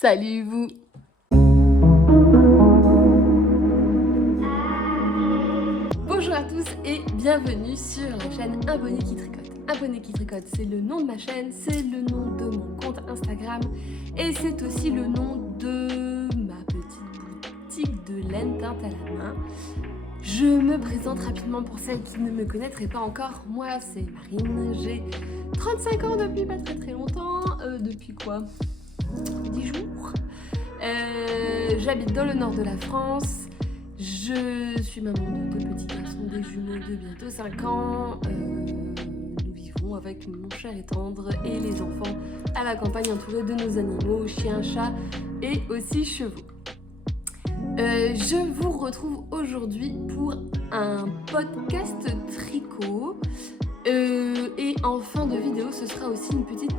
Salut vous! Bonjour à tous et bienvenue sur la chaîne Abonné qui tricote. Abonné qui tricote, c'est le nom de ma chaîne, c'est le nom de mon compte Instagram et c'est aussi le nom de ma petite boutique de laine teinte à la main. Je me présente rapidement pour celles qui ne me connaîtraient pas encore. Moi, c'est Marine, j'ai 35 ans depuis pas très longtemps. Depuis quoi 10 jours. J'habite dans le nord de la France. Je suis maman de deux petits garçons, des jumeaux de bientôt 5 ans. Nous vivons avec mon cher et tendre et les enfants à la campagne entourés de nos animaux, chiens, chats et aussi chevaux. Je vous retrouve aujourd'hui pour un podcast tricot et en fin de vidéo ce sera aussi une petite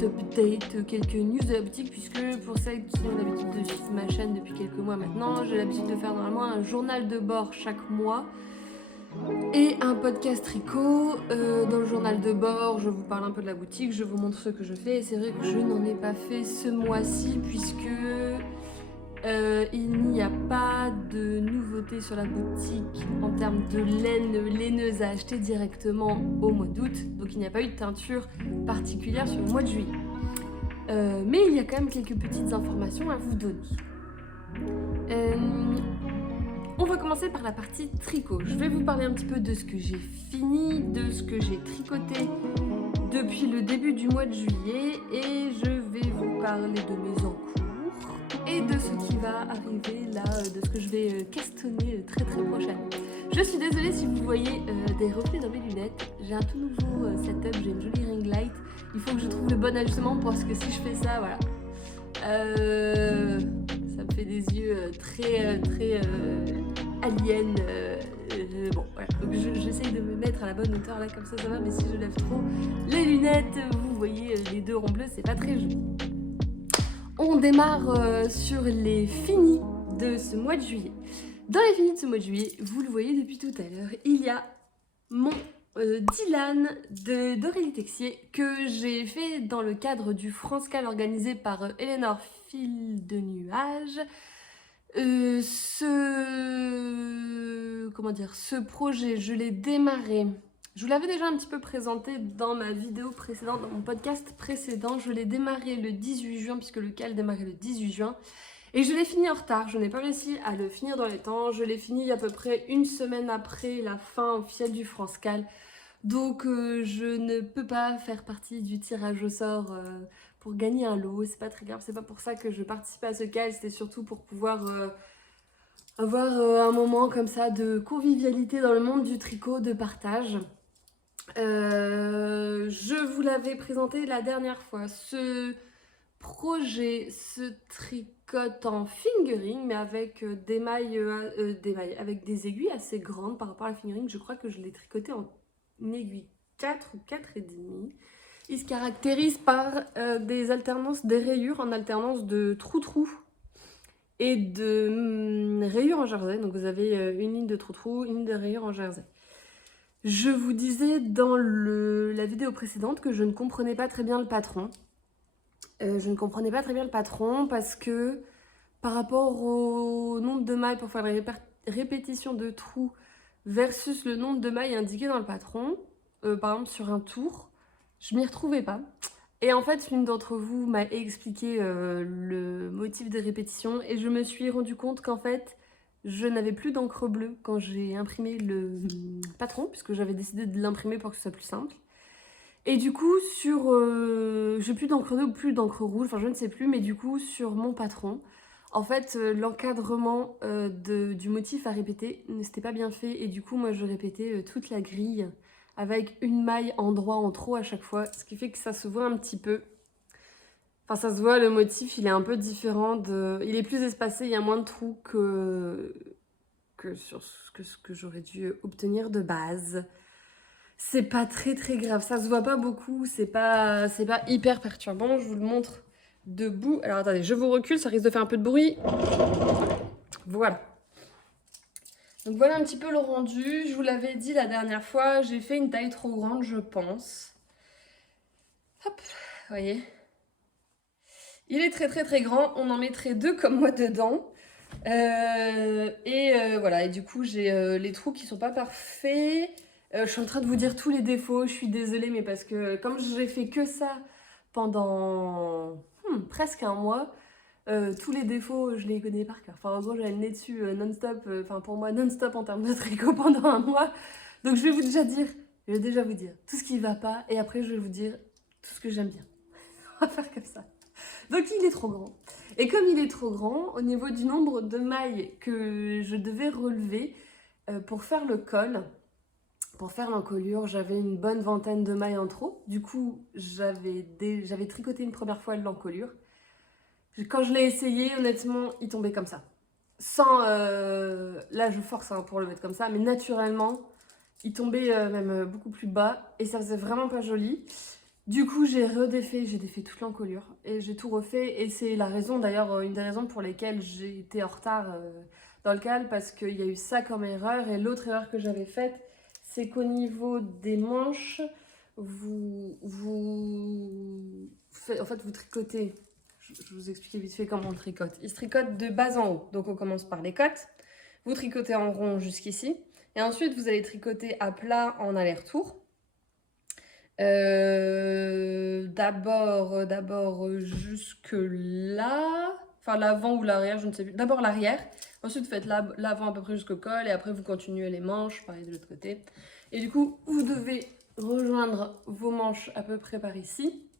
update, quelques news de la boutique, puisque pour celles qui ont l'habitude de suivre ma chaîne depuis quelques mois maintenant, j'ai l'habitude de faire normalement un journal de bord chaque mois et un podcast tricot. Dans le journal de bord, je vous parle un peu de la boutique, je vous montre ce que je fais et c'est vrai que je n'en ai pas fait ce mois-ci puisque il n'y a pas de nouveauté sur la boutique en termes de laineuse à acheter directement au mois d'août, donc il n'y a pas eu de teinture particulière sur le mois de juillet. Mais il y a quand même quelques petites informations à vous donner. On va commencer par la partie tricot. Je vais vous parler un petit peu de ce que j'ai fini, de ce que j'ai tricoté depuis le début du mois de juillet et je vais vous parler de mes en cours et de ce qui va arriver là, de ce que je vais questionner très prochainement. Je suis désolée si vous voyez des reflets dans mes lunettes. J'ai un tout nouveau setup, j'ai une jolie ring light. Il faut que je trouve le bon ajustement parce que si je fais ça, voilà, ça me fait des yeux très alien. Bon, voilà. Donc j'essaye de me mettre à la bonne hauteur là, comme ça va. Mais si je lève trop les lunettes, vous voyez les deux ronds bleus, c'est pas très joli. On démarre sur les finis de ce mois de juillet. Dans les finis de ce mois de juillet, vous le voyez depuis tout à l'heure, il y a mon Dylan d'Aurélie Texier que j'ai fait dans le cadre du France-Cal organisé par Eleanor Fil de Nuages. Ce projet, je l'ai démarré. Je vous l'avais déjà un petit peu présenté dans ma vidéo précédente, dans mon podcast précédent. Je l'ai démarré le 18 juin, puisque le CAL démarrait le 18 juin. Et je l'ai fini en retard. Je n'ai pas réussi à le finir dans les temps. Je l'ai fini à peu près une semaine après la fin officielle du France CAL. Donc je ne peux pas faire partie du tirage au sort pour gagner un lot. C'est pas très grave, c'est pas pour ça que je participais à ce CAL. C'était surtout pour pouvoir avoir un moment comme ça de convivialité dans le monde du tricot, de partage. Je vous l'avais présenté la dernière fois. Ce projet se tricote en fingering, mais avec des mailles, avec des aiguilles assez grandes par rapport à la fingering. Je crois que je l'ai tricoté en aiguille 4 ou 4,5. Il se caractérise par des alternances, des rayures en alternance de trou-trou et de rayures en jersey. Donc vous avez une ligne de trou-trou, une ligne de rayures en jersey. Je vous disais dans la vidéo précédente que je ne comprenais pas très bien le patron. Je ne comprenais pas très bien le patron parce que par rapport au nombre de mailles pour faire la répétition de trous versus le nombre de mailles indiqué dans le patron, par exemple sur un tour, je m'y retrouvais pas. Et en fait, l'une d'entre vous m'a expliqué le motif de répétition et je me suis rendu compte qu'en fait, je n'avais plus d'encre bleue quand j'ai imprimé le patron, puisque j'avais décidé de l'imprimer pour que ce soit plus simple. Et du coup, j'ai plus d'encre bleue ou plus d'encre rouge, enfin je ne sais plus, mais du coup, sur mon patron, en fait, l'encadrement du motif à répéter ne s'était pas bien fait. Et du coup, moi, je répétais toute la grille avec une maille en droit en trop à chaque fois, ce qui fait que ça se voit un petit peu. Enfin, ça se voit, le motif, il est un peu différent. Il est plus espacé, il y a moins de trous que sur ce que j'aurais dû obtenir de base. C'est pas très grave, ça se voit pas beaucoup, c'est pas hyper perturbant. Je vous le montre debout. Alors attendez, je vous recule, ça risque de faire un peu de bruit. Voilà. Donc voilà un petit peu le rendu. Je vous l'avais dit la dernière fois, j'ai fait une taille trop grande, je pense. Hop, vous voyez. Il est très très très grand, on en mettrait 2 comme moi dedans. Voilà, et du coup j'ai les trous qui sont pas parfaits. Je suis en train de vous dire tous les défauts, je suis désolée, mais parce que comme j'ai fait que ça pendant presque un mois, tous les défauts je les connais par cœur. Enfin en gros j'avais le nez dessus non-stop, enfin pour moi non-stop en termes de tricot pendant un mois. Donc je vais déjà vous dire tout ce qui va pas, et après je vais vous dire tout ce que j'aime bien. On va faire comme ça. Donc il est trop grand. Et comme il est trop grand, au niveau du nombre de mailles que je devais relever pour faire le col, pour faire l'encolure, j'avais une bonne vingtaine de mailles en trop. Du coup, j'avais tricoté une première fois l'encolure. Quand je l'ai essayé, honnêtement, il tombait comme ça. Sans... là, je force hein, pour le mettre comme ça, mais naturellement, il tombait même beaucoup plus bas et ça faisait vraiment pas joli. Du coup, j'ai défait toute l'encolure et j'ai tout refait. Et c'est la raison, d'ailleurs, une des raisons pour lesquelles j'ai été en retard dans le cal, parce qu'il y a eu ça comme erreur. Et l'autre erreur que j'avais faite, c'est qu'au niveau des manches, en fait, vous tricotez. Je vous expliquer vite fait comment on tricote. Il se tricote de bas en haut. Donc, on commence par les côtes. Vous tricotez en rond jusqu'ici. Et ensuite, vous allez tricoter à plat en aller-retour. D'abord jusque là, enfin l'avant ou l'arrière, je ne sais plus. D'abord l'arrière, ensuite faites l'avant à peu près jusqu'au col et après vous continuez les manches, pareil de l'autre côté. Et du coup, vous devez rejoindre vos manches à peu près par ici,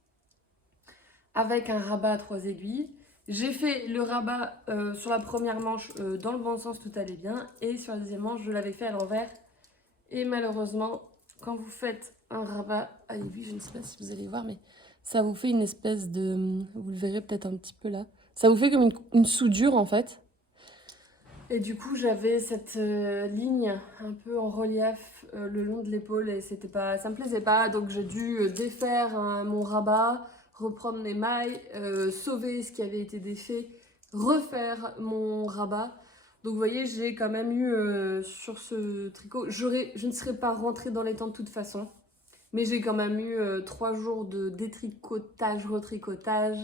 avec un rabat à 3 aiguilles. J'ai fait le rabat sur la première manche dans le bon sens, tout allait bien, et sur la deuxième manche, je l'avais fait à l'envers. Et malheureusement, quand vous faites un rabat à aiguille, je ne sais pas si vous allez voir, mais ça vous fait une espèce de... Vous le verrez peut-être un petit peu là. Ça vous fait comme une soudure en fait. Et du coup, j'avais cette ligne un peu en relief le long de l'épaule et ça me plaisait pas. Donc j'ai dû défaire mon rabat, reprendre les mailles, sauver ce qui avait été défait, refaire mon rabat. Donc vous voyez, j'ai quand même eu sur ce tricot, je ne serais pas rentrée dans les temps de toute façon, mais j'ai quand même eu 3 jours de détricotage, retricotage,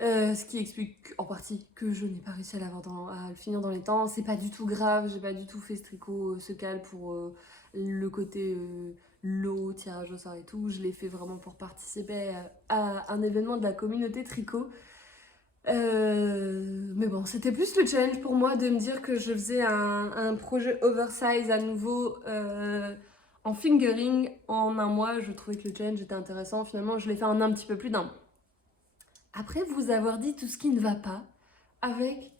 ce qui explique en partie que je n'ai pas réussi à le finir dans les temps. C'est pas du tout grave, j'ai pas du tout fait ce tricot, ce cal pour le côté lot, tirage au sort et tout. Je l'ai fait vraiment pour participer à un événement de la communauté tricot. Mais bon, c'était plus le challenge pour moi de me dire que je faisais un projet oversize à nouveau en fingering en un mois. Je trouvais que le challenge était intéressant. Finalement, je l'ai fait en un petit peu plus d'un mois. Après vous avoir dit tout ce qui ne va pas avec,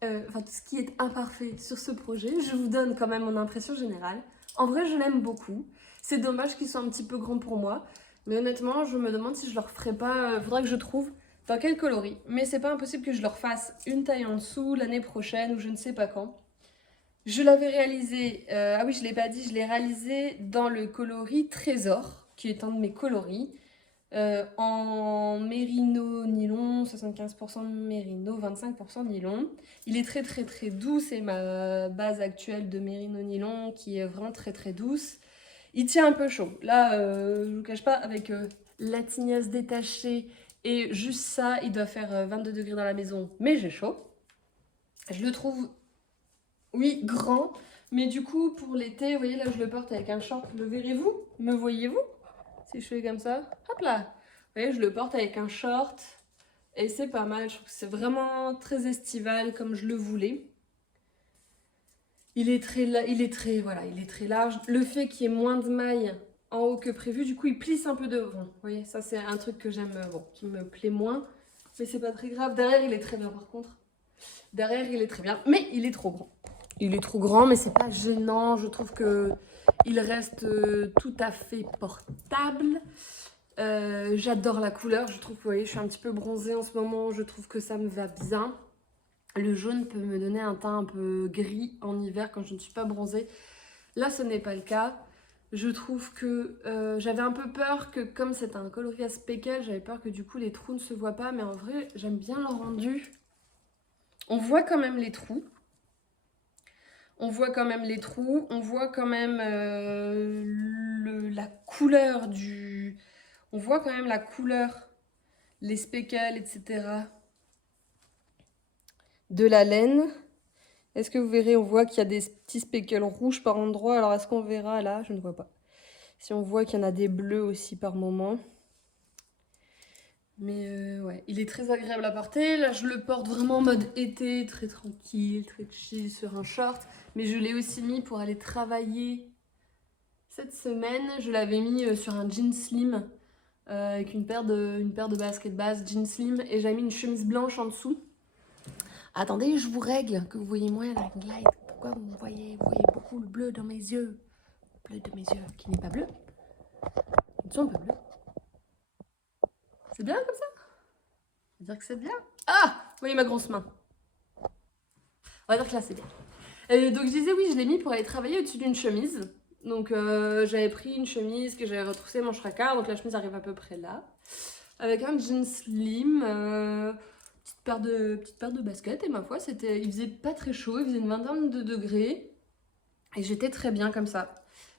tout ce qui est imparfait sur ce projet, je vous donne quand même mon impression générale. En vrai, je l'aime beaucoup. C'est dommage qu'il soit un petit peu grand pour moi. Mais honnêtement, je me demande si je le referai pas. Faudrait que je trouve dans quel coloris. Mais c'est pas impossible que je le refasse une taille en dessous l'année prochaine ou je ne sais pas quand. Je l'avais réalisé, ah oui, je l'ai pas dit, je l'ai réalisé dans le coloris Trésor, qui est un de mes coloris. En mérino nylon, 75% mérino, 25% nylon. Il est très très très doux, c'est ma base actuelle de mérino nylon qui est vraiment très très douce. Il tient un peu chaud. Là, je ne vous cache pas, avec la tignasse détachée et juste ça, il doit faire 22 degrés dans la maison, mais j'ai chaud. Je le trouve, oui, grand, mais du coup, pour l'été, vous voyez, là, je le porte avec un short. Le verrez-vous? Me voyez-vous? Si je fais comme ça, hop là. Vous voyez, je le porte avec un short et c'est pas mal. Je trouve que c'est vraiment très estival comme je le voulais. Il est très large. Le fait qu'il y ait moins de mailles en haut que prévu, du coup, il plisse un peu devant. Vous voyez, ça c'est un truc que j'aime, qui me plaît moins. Mais c'est pas très grave. Derrière, il est très bien par contre. Derrière, il est très bien, mais il est trop grand. Il est trop grand, mais c'est pas gênant. Je trouve que il reste tout à fait portable. J'adore la couleur. Je trouve que, vous voyez, je suis un petit peu bronzée en ce moment. Je trouve que ça me va bien. Le jaune peut me donner un teint un peu gris en hiver quand je ne suis pas bronzée. Là, ce n'est pas le cas. Je trouve que j'avais un peu peur que, comme c'est un coloris à speckle, j'avais peur que du coup les trous ne se voient pas. Mais en vrai, j'aime bien le rendu. On voit quand même les trous. On voit quand même les trous. On voit quand même la couleur du... On voit quand même la couleur les speckles, etc. de la laine. Est-ce que vous verrez, on voit qu'il y a des petits speckles rouges par endroit. Alors est-ce qu'on verra là? Je ne vois pas. Si on voit qu'il y en a des bleus aussi par moment. Mais ouais, il est très agréable à porter. Là, je le porte vraiment en mode été, très tranquille, très chill sur un short. Mais je l'ai aussi mis pour aller travailler cette semaine. Je l'avais mis sur un jean slim avec une paire de baskets basses jean slim. Et j'avais mis une chemise blanche en dessous. Attendez, je vous règle, que vous voyez moins la light. Pourquoi vous voyez beaucoup le bleu dans mes yeux? Le bleu de mes yeux qui n'est pas bleu. Ils sont un peu bleus. C'est bien comme ça? On va dire que c'est bien. Ah! Vous voyez ma grosse main. On va dire que là c'est bien. Donc je disais oui, je l'ai mis pour aller travailler au-dessus d'une chemise. Donc j'avais pris une chemise que j'avais retroussée manche racard. Donc la chemise arrive à peu près là. Avec un jean slim, petite paire de baskets. Et ma foi, il faisait pas très chaud, il faisait une vingtaine de degrés. Et j'étais très bien comme ça.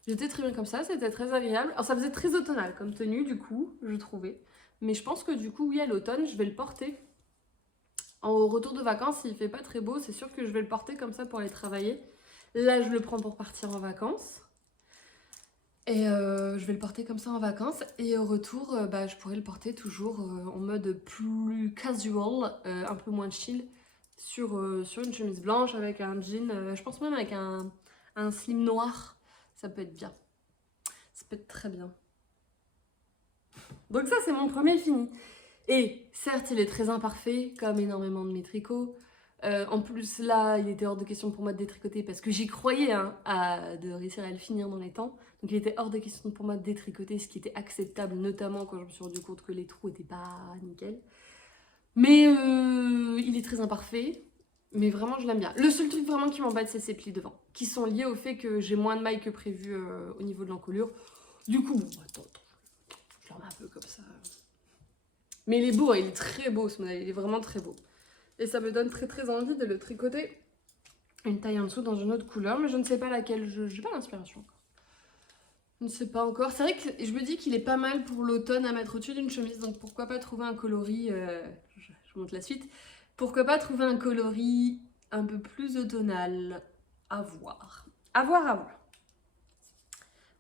J'étais très bien comme ça, c'était très agréable. Alors ça faisait très automnal comme tenue du coup, je trouvais. Mais je pense que du coup, oui, à l'automne, je vais le porter. Au retour de vacances, s'il fait pas très beau, c'est sûr que je vais le porter comme ça pour aller travailler. Là, je le prends pour partir en vacances. Et je vais le porter comme ça en vacances. Et au retour, je pourrais le porter toujours en mode plus casual, un peu moins chill, sur une chemise blanche avec un jean, je pense même avec un slim noir. Ça peut être bien. Ça peut être très bien. Donc ça, c'est mon premier fini. Et certes, il est très imparfait, comme énormément de mes tricots. En plus, là, il était hors de question pour moi de détricoter parce que j'y croyais de réussir à le finir dans les temps. Donc il était hors de question pour moi de détricoter, ce qui était acceptable, notamment quand je me suis rendu compte que les trous étaient pas nickel. Mais il est très imparfait. Mais vraiment, je l'aime bien. Le seul truc vraiment qui m'embête, c'est ces plis devant, qui sont liés au fait que j'ai moins de mailles que prévu au niveau de l'encolure. Du coup, attends, je le remets un peu comme ça. Mais il est beau, il est très beau ce modèle, il est vraiment très beau. Et ça me donne très très envie de le tricoter une taille en dessous dans une autre couleur, mais je ne sais pas laquelle, je n'ai pas l'inspiration encore. Je ne sais pas encore. C'est vrai que je me dis qu'il est pas mal pour l'automne à mettre au-dessus d'une chemise, donc pourquoi pas trouver un coloris, je vous montre la suite, pourquoi pas trouver un coloris un peu plus automnal, à voir. À voir, à voir.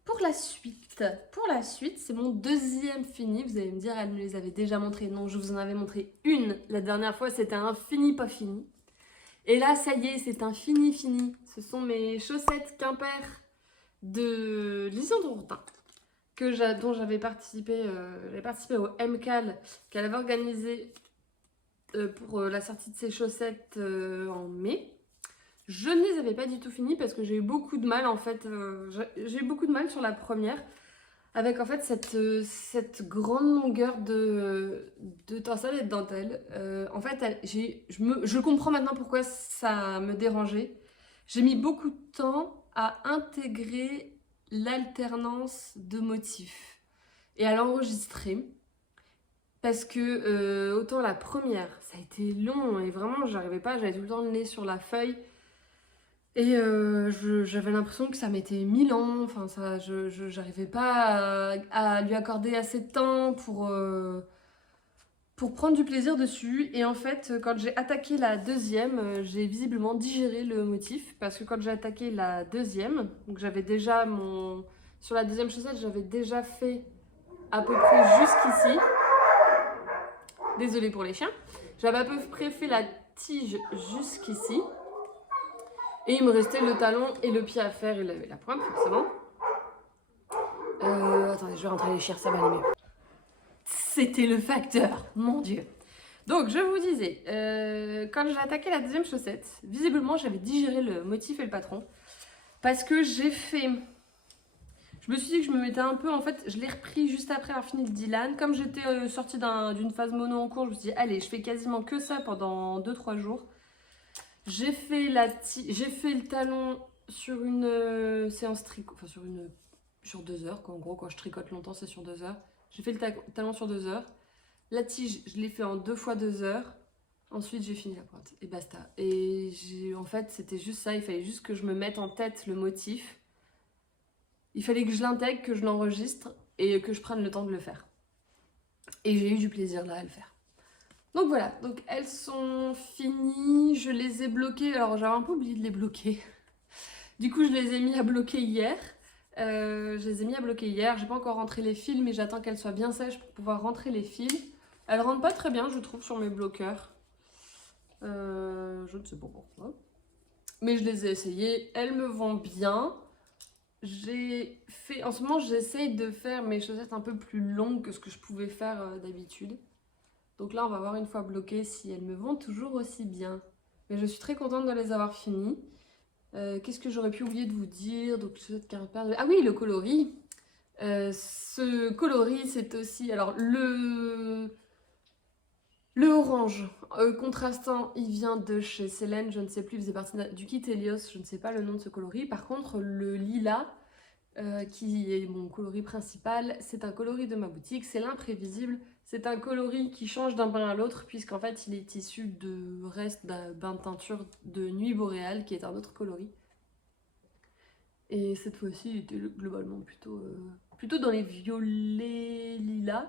Pour la suite, c'est mon deuxième fini. Vous allez me dire, elle me les avait déjà montrés. Non, je vous en avais montré une la dernière fois. C'était un fini, pas fini. Et là, ça y est, c'est un fini, fini. Ce sont mes chaussettes Quimper de Lisandre Routin, dont j'avais participé au MCAL qu'elle avait organisé pour la sortie de ses chaussettes en mai. Je ne les avais pas du tout finies parce que j'ai eu beaucoup de mal en fait. J'ai eu beaucoup de mal sur la première avec en fait cette grande longueur de tencelle et de dentelle. En fait, je comprends maintenant pourquoi ça me dérangeait. J'ai mis beaucoup de temps à intégrer l'alternance de motifs et à l'enregistrer. Parce que autant la première, ça a été long et vraiment j'arrivais pas, j'avais tout le temps le nez sur la feuille. Et j'avais l'impression que ça mettait 1000 ans, enfin ça, j'arrivais pas à lui accorder assez de temps pour prendre du plaisir dessus. Et en fait, quand j'ai attaqué la deuxième, j'ai visiblement digéré le motif. Parce que quand j'ai attaqué la deuxième, donc j'avais déjà sur la deuxième chaussette, j'avais déjà fait à peu près jusqu'ici. Désolée pour les chiens. J'avais à peu près fait la tige jusqu'ici. Et il me restait le talon et le pied à faire et la pointe, forcément. Attendez, je vais rentrer les chiens, ça va aller mieux. C'était le facteur, mon Dieu. Donc, je vous disais, quand j'ai attaqué la deuxième chaussette, visiblement, j'avais digéré le motif et le patron. Parce que j'ai fait... Je me suis dit que je me mettais un peu... En fait, je l'ai repris juste après avoir fini le Dylan. Comme j'étais sortie d'une phase mono en cours, je me suis dit, allez, je fais quasiment que ça pendant 2-3 jours. J'ai fait le talon sur une séance tricot, enfin sur 2 heures. En gros, quand je tricote longtemps, c'est sur 2 heures. J'ai fait le talon sur 2 heures. La tige, je l'ai fait en 2 fois 2 heures. Ensuite, j'ai fini la pointe et basta. Et en fait, c'était juste ça. Il fallait juste que je me mette en tête le motif. Il fallait que je l'intègre, que je l'enregistre et que je prenne le temps de le faire. Et j'ai eu du plaisir là à le faire. Donc voilà, donc elles sont finies, je les ai bloquées, alors j'avais un peu oublié de les bloquer. Du coup je les ai mis à bloquer hier. J'ai pas encore rentré les fils, mais j'attends qu'elles soient bien sèches pour pouvoir rentrer les fils. Elles rentrent pas très bien, je trouve, sur mes bloqueurs. Je ne sais pas pourquoi. Mais je les ai essayées, elles me vont bien. En ce moment, j'essaye de faire mes chaussettes un peu plus longues que ce que je pouvais faire d'habitude. Donc là, on va voir une fois bloquées si elles me vont toujours aussi bien. Mais je suis très contente de les avoir finies. Qu'est-ce que j'aurais pu oublier de vous dire? Donc, chaussettes carpin. Ah oui, le coloris. Ce coloris, c'est aussi... Alors, le orange contrastant, il vient de chez Célène, je ne sais plus, il faisait partie du kit Helios, je ne sais pas le nom de ce coloris. Par contre, le lilas, qui est mon coloris principal, c'est un coloris de ma boutique, c'est l'imprévisible. C'est un coloris qui change d'un bain à l'autre, puisqu'en fait, il est issu de restes d'un bain de teinture de Nuit Boréale, qui est un autre coloris. Et cette fois-ci, il était globalement plutôt dans les violets lilas.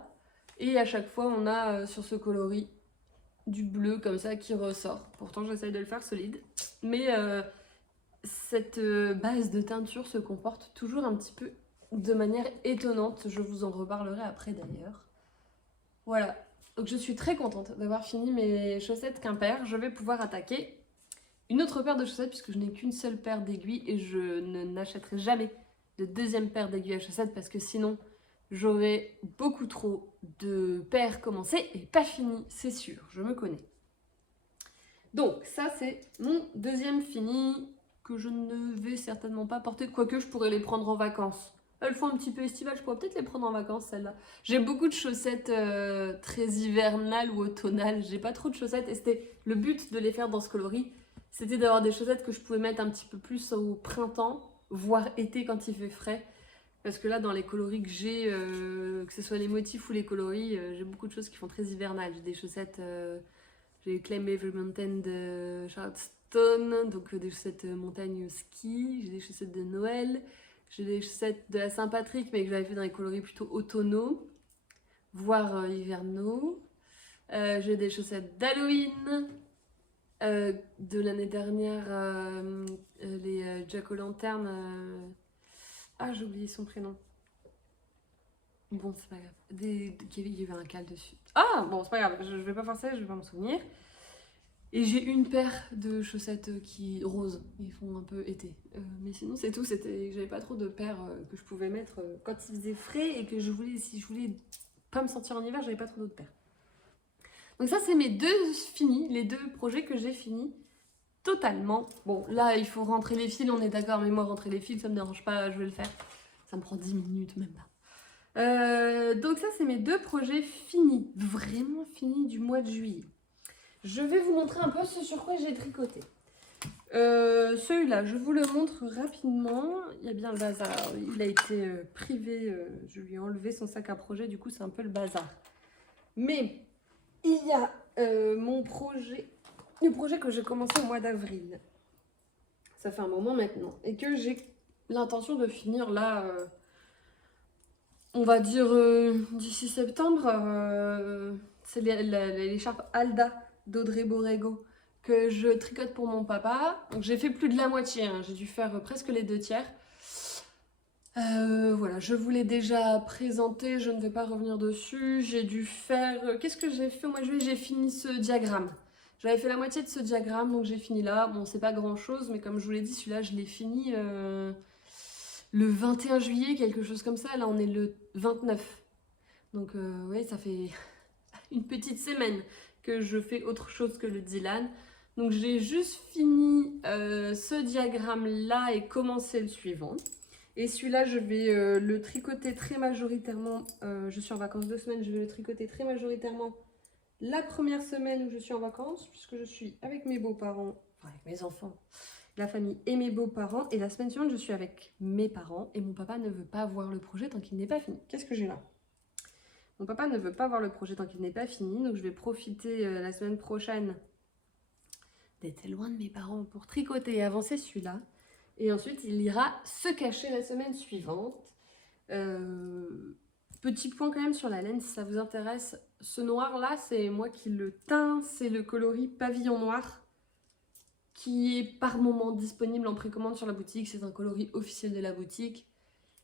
Et à chaque fois, on a sur ce coloris du bleu comme ça qui ressort. Pourtant, j'essaye de le faire solide. Mais cette base de teinture se comporte toujours un petit peu de manière étonnante. Je vous en reparlerai après d'ailleurs. Voilà. Donc je suis très contente d'avoir fini mes chaussettes Quimper. Je vais pouvoir attaquer une autre paire de chaussettes puisque je n'ai qu'une seule paire d'aiguilles et je n'achèterai jamais de deuxième paire d'aiguilles à chaussettes parce que sinon j'aurais beaucoup trop de paires commencées et pas finies, c'est sûr, je me connais. Donc ça c'est mon deuxième fini que je ne vais certainement pas porter, quoique je pourrais les prendre en vacances. Elles font un petit peu estival, je pourrais peut-être les prendre en vacances celles-là. J'ai beaucoup de chaussettes très hivernales ou automnales, j'ai pas trop de chaussettes et c'était le but de les faire dans ce coloris. C'était d'avoir des chaussettes que je pouvais mettre un petit peu plus au printemps, voire été quand il fait frais. Parce que là, dans les coloris que j'ai, que ce soit les motifs ou les coloris, j'ai beaucoup de choses qui font très hivernales. J'ai des chaussettes, j'ai Climb Every Mountain de Charleston, donc des chaussettes montagne ski. J'ai des chaussettes de Noël. J'ai des chaussettes de la Saint-Patrick, mais que j'avais fait dans les coloris plutôt automnaux, voire hivernaux. J'ai des chaussettes d'Halloween. De l'année dernière, les Jack-o'-lantern. Ah, j'ai oublié son prénom. Bon, c'est pas grave. Il y avait un cal dessus. Ah, bon, c'est pas grave. Je vais pas faire ça, je vais pas m'en souvenir. Et j'ai une paire de chaussettes qui roses. Ils font un peu été. Mais sinon, c'est tout. J'avais pas trop de paires que je pouvais mettre quand il faisait frais et que si je voulais pas me sentir en hiver, j'avais pas trop d'autres paires. Donc ça, c'est mes deux finis, les deux projets que j'ai finis totalement. Bon, là, il faut rentrer les fils, on est d'accord, mais moi, rentrer les fils, ça me dérange pas, je vais le faire. Ça me prend 10 minutes, même pas. Donc ça, c'est mes deux projets finis, vraiment finis du mois de juillet. Je vais vous montrer un peu ce sur quoi j'ai tricoté. Celui-là, je vous le montre rapidement. Il y a bien le bazar. Il a été privé, je lui ai enlevé son sac à projet, du coup, c'est un peu le bazar. Mais il y a mon projet, le projet que j'ai commencé au mois d'avril. Ça fait un moment maintenant. Et que j'ai l'intention de finir là, on va dire d'ici septembre. C'est l'écharpe Alda d'Audrey Borrego que je tricote pour mon papa. Donc j'ai fait plus de la moitié, hein. J'ai dû faire presque les 2/3. Voilà, je vous l'ai déjà présenté, je ne vais pas revenir dessus. J'ai dû faire... Qu'est-ce que j'ai fait au mois de juillet? J'ai fini ce diagramme. J'avais fait la moitié de ce diagramme, donc j'ai fini là. Bon, c'est pas grand-chose, mais comme je vous l'ai dit, celui-là, je l'ai fini le 21 juillet, quelque chose comme ça. Là, on est le 29. Donc, oui, ça fait une petite semaine que je fais autre chose que le Dylan. Donc, j'ai juste fini ce diagramme-là et commencé le suivant. Et celui-là, je vais le tricoter très majoritairement. Je suis en vacances 2 semaines, je vais le tricoter très majoritairement la première semaine où je suis en vacances, puisque je suis avec mes beaux-parents, enfin avec mes enfants, la famille et mes beaux-parents. Et la semaine suivante, je suis avec mes parents et mon papa ne veut pas voir le projet tant qu'il n'est pas fini. Qu'est-ce que j'ai là? Mon papa ne veut pas voir le projet tant qu'il n'est pas fini, donc je vais profiter la semaine prochaine d'être loin de mes parents pour tricoter et avancer celui-là. Et ensuite, il ira se cacher la semaine suivante. Petit point quand même sur la laine, si ça vous intéresse. Ce noir-là, c'est moi qui le teins, c'est le coloris Pavillon Noir, qui est par moment disponible en précommande sur la boutique. C'est un coloris officiel de la boutique.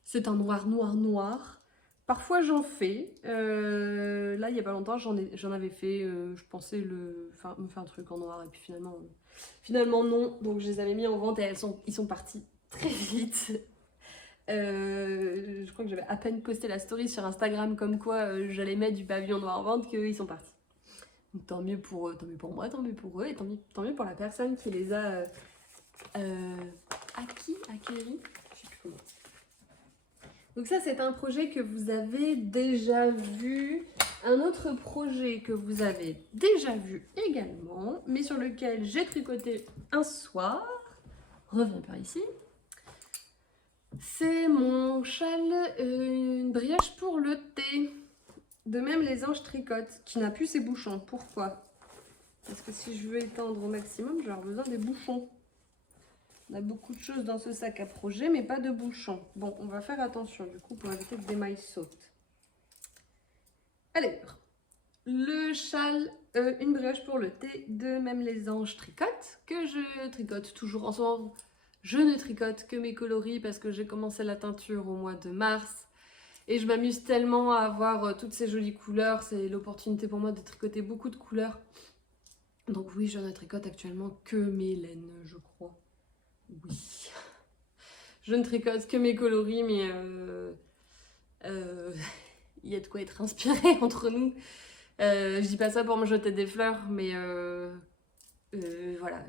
C'est un noir noir noir. Parfois j'en fais. Là, il y a pas longtemps, j'en avais fait. Je pensais me faire un truc en noir et puis finalement non. Donc je les avais mis en vente et ils sont partis très vite. Je crois que j'avais à peine posté la story sur Instagram comme quoi j'allais mettre du pavillon noir en vente qu'ils sont partis. Donc tant mieux pour eux, tant mieux pour moi, tant mieux pour eux et tant mieux pour la personne qui les a acquéris. Je sais plus comment. Donc ça, c'est un projet que vous avez déjà vu. Un autre projet que vous avez déjà vu également, mais sur lequel j'ai tricoté un soir. Reviens par ici. C'est mon châle, une brioche pour le thé. De même, les anges tricotent, qui n'a plus ses bouchons. Pourquoi? Parce que si je veux étendre au maximum, je vais avoir besoin des bouchons. On a beaucoup de choses dans ce sac à projet, mais pas de bouchons. Bon, on va faire attention, du coup, pour éviter que des mailles sautent. Allez, le châle, une brioche pour le thé, de même les anges tricotent, que je tricote toujours ensemble. Je ne tricote que mes coloris parce que j'ai commencé la teinture au mois de mars. Et je m'amuse tellement à avoir toutes ces jolies couleurs. C'est l'opportunité pour moi de tricoter beaucoup de couleurs. Donc oui, je ne tricote actuellement que mes laines, je crois. Oui. Je ne tricote que mes coloris, mais il y a de quoi être inspiré entre nous. Je dis pas ça pour me jeter des fleurs, mais voilà.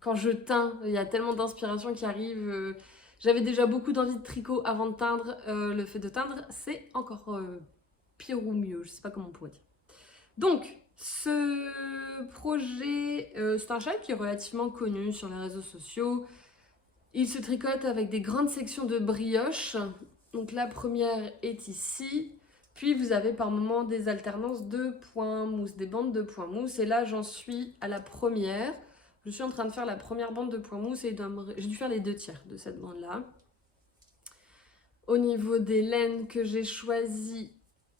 Quand je teins, il y a tellement d'inspiration qui arrive. J'avais déjà beaucoup d'envie de tricot avant de teindre. Le fait de teindre, c'est encore pire ou mieux. Je sais pas comment on pourrait dire. Donc, ce projet, c'est un châle qui est relativement connu sur les réseaux sociaux. Il se tricote avec des grandes sections de brioche. Donc la première est ici. Puis vous avez par moment des alternances de points mousse, des bandes de points mousse. Et là, j'en suis à la première. Je suis en train de faire la première bande de points mousse et j'ai dû faire les 2/3 de cette bande-là. Au niveau des laines que j'ai choisies,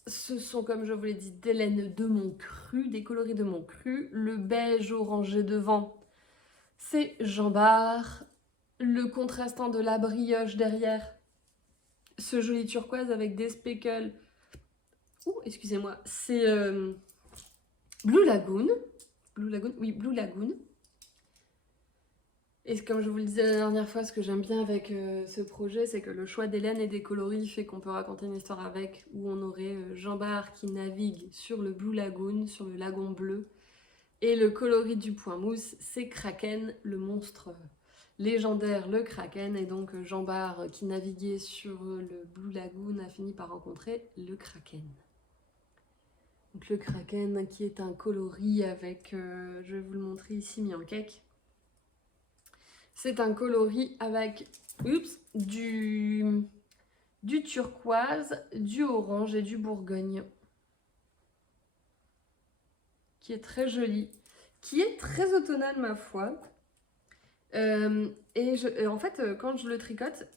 ce sont, comme je vous l'ai dit, des laines de mon cru, des coloris de mon cru. Le beige orangé devant, c'est Jean Bart. Le contrastant de la brioche derrière, ce joli turquoise avec des speckles. Ouh, excusez-moi, c'est Blue Lagoon. Blue Lagoon, oui, Blue Lagoon. Et comme je vous le disais la dernière fois, ce que j'aime bien avec ce projet, c'est que le choix des laines et des coloris fait qu'on peut raconter une histoire avec, où on aurait Jean Bart qui navigue sur le Blue Lagoon, sur le lagon bleu. Et le coloris du point mousse, c'est Kraken, le monstre légendaire, le Kraken. Et donc Jean Bart qui naviguait sur le Blue Lagoon a fini par rencontrer le Kraken. Donc le Kraken qui est un coloris avec, je vais vous le montrer ici mis en cake. C'est un coloris avec du turquoise, du orange et du bourgogne. Qui est très joli, qui est très automnal ma foi. En fait, quand je le tricote,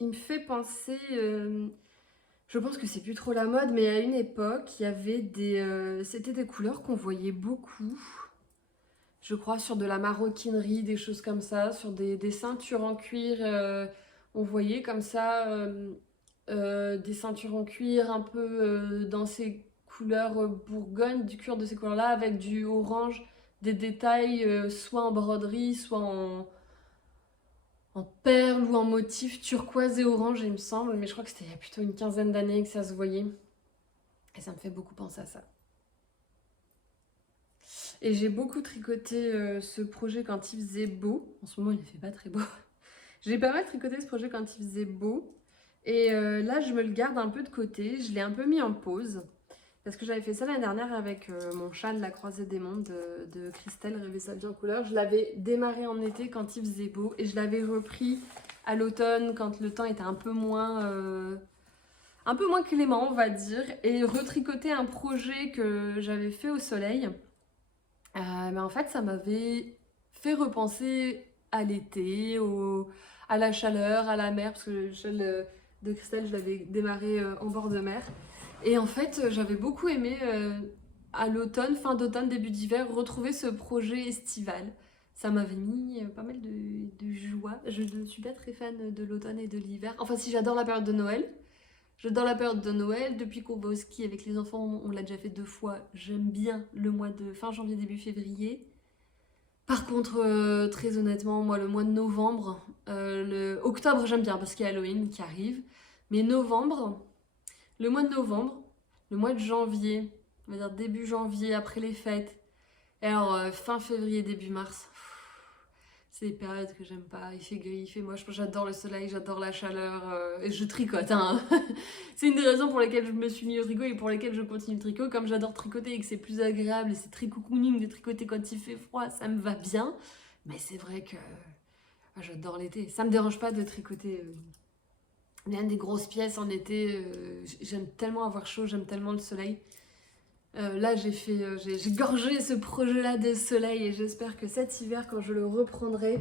il me fait penser... je pense que c'est plus trop la mode, mais à une époque, il y avait c'était des couleurs qu'on voyait beaucoup. Je crois sur de la maroquinerie, des choses comme ça, sur des ceintures en cuir. On voyait comme ça des ceintures en cuir un peu dans ces couleurs bourgogne, du cuir de ces couleurs-là, avec du orange, des détails soit en broderie, soit en perles ou en motif turquoise et orange, il me semble. Mais je crois que c'était il y a plutôt une quinzaine d'années que ça se voyait. Et ça me fait beaucoup penser à ça. Et j'ai beaucoup tricoté ce projet quand il faisait beau. En ce moment, il ne fait pas très beau. J'ai pas mal tricoté ce projet quand il faisait beau. Et là, je me le garde un peu de côté. Je l'ai un peu mis en pause. Parce que j'avais fait ça l'année dernière avec mon châle La Croisée des Mondes de Christelle, Rêver sa vie en couleur. Je l'avais démarré en été quand il faisait beau. Et je l'avais repris à l'automne quand le temps était un peu moins clément, on va dire. Et retricoté un projet que j'avais fait au soleil. Mais en fait, ça m'avait fait repenser à l'été, à la chaleur, à la mer, parce que le châle de Christelle, je l'avais démarré en bord de mer. Et en fait, j'avais beaucoup aimé à l'automne, fin d'automne, début d'hiver, retrouver ce projet estival. Ça m'avait mis pas mal de joie. Je ne suis pas très fan de l'automne et de l'hiver. Enfin, si, j'adore la période de Noël. J'adore la période de Noël. Depuis qu'on va au ski avec les enfants, on l'a déjà fait 2 fois. J'aime bien le mois de fin janvier, début février. Par contre, très honnêtement, moi, le mois de novembre, octobre, j'aime bien parce qu'il y a Halloween qui arrive. Mais novembre, le mois de novembre, le mois de janvier, on va dire début janvier, après les fêtes, et alors fin février, début mars, c'est des périodes que j'aime pas. Il fait gris, il fait moche. J'adore le soleil, j'adore la chaleur, et je tricote. Hein. C'est une des raisons pour lesquelles je me suis mis au tricot et pour lesquelles je continue le tricot. Comme j'adore tricoter et que c'est plus agréable et c'est très cocooning de tricoter quand il fait froid, ça me va bien. Mais c'est vrai que j'adore l'été. Ça me dérange pas de tricoter. Même des grosses pièces en été, j'aime tellement avoir chaud, j'aime tellement le soleil. Là, j'ai gorgé ce projet-là de soleil et j'espère que cet hiver, quand je le reprendrai,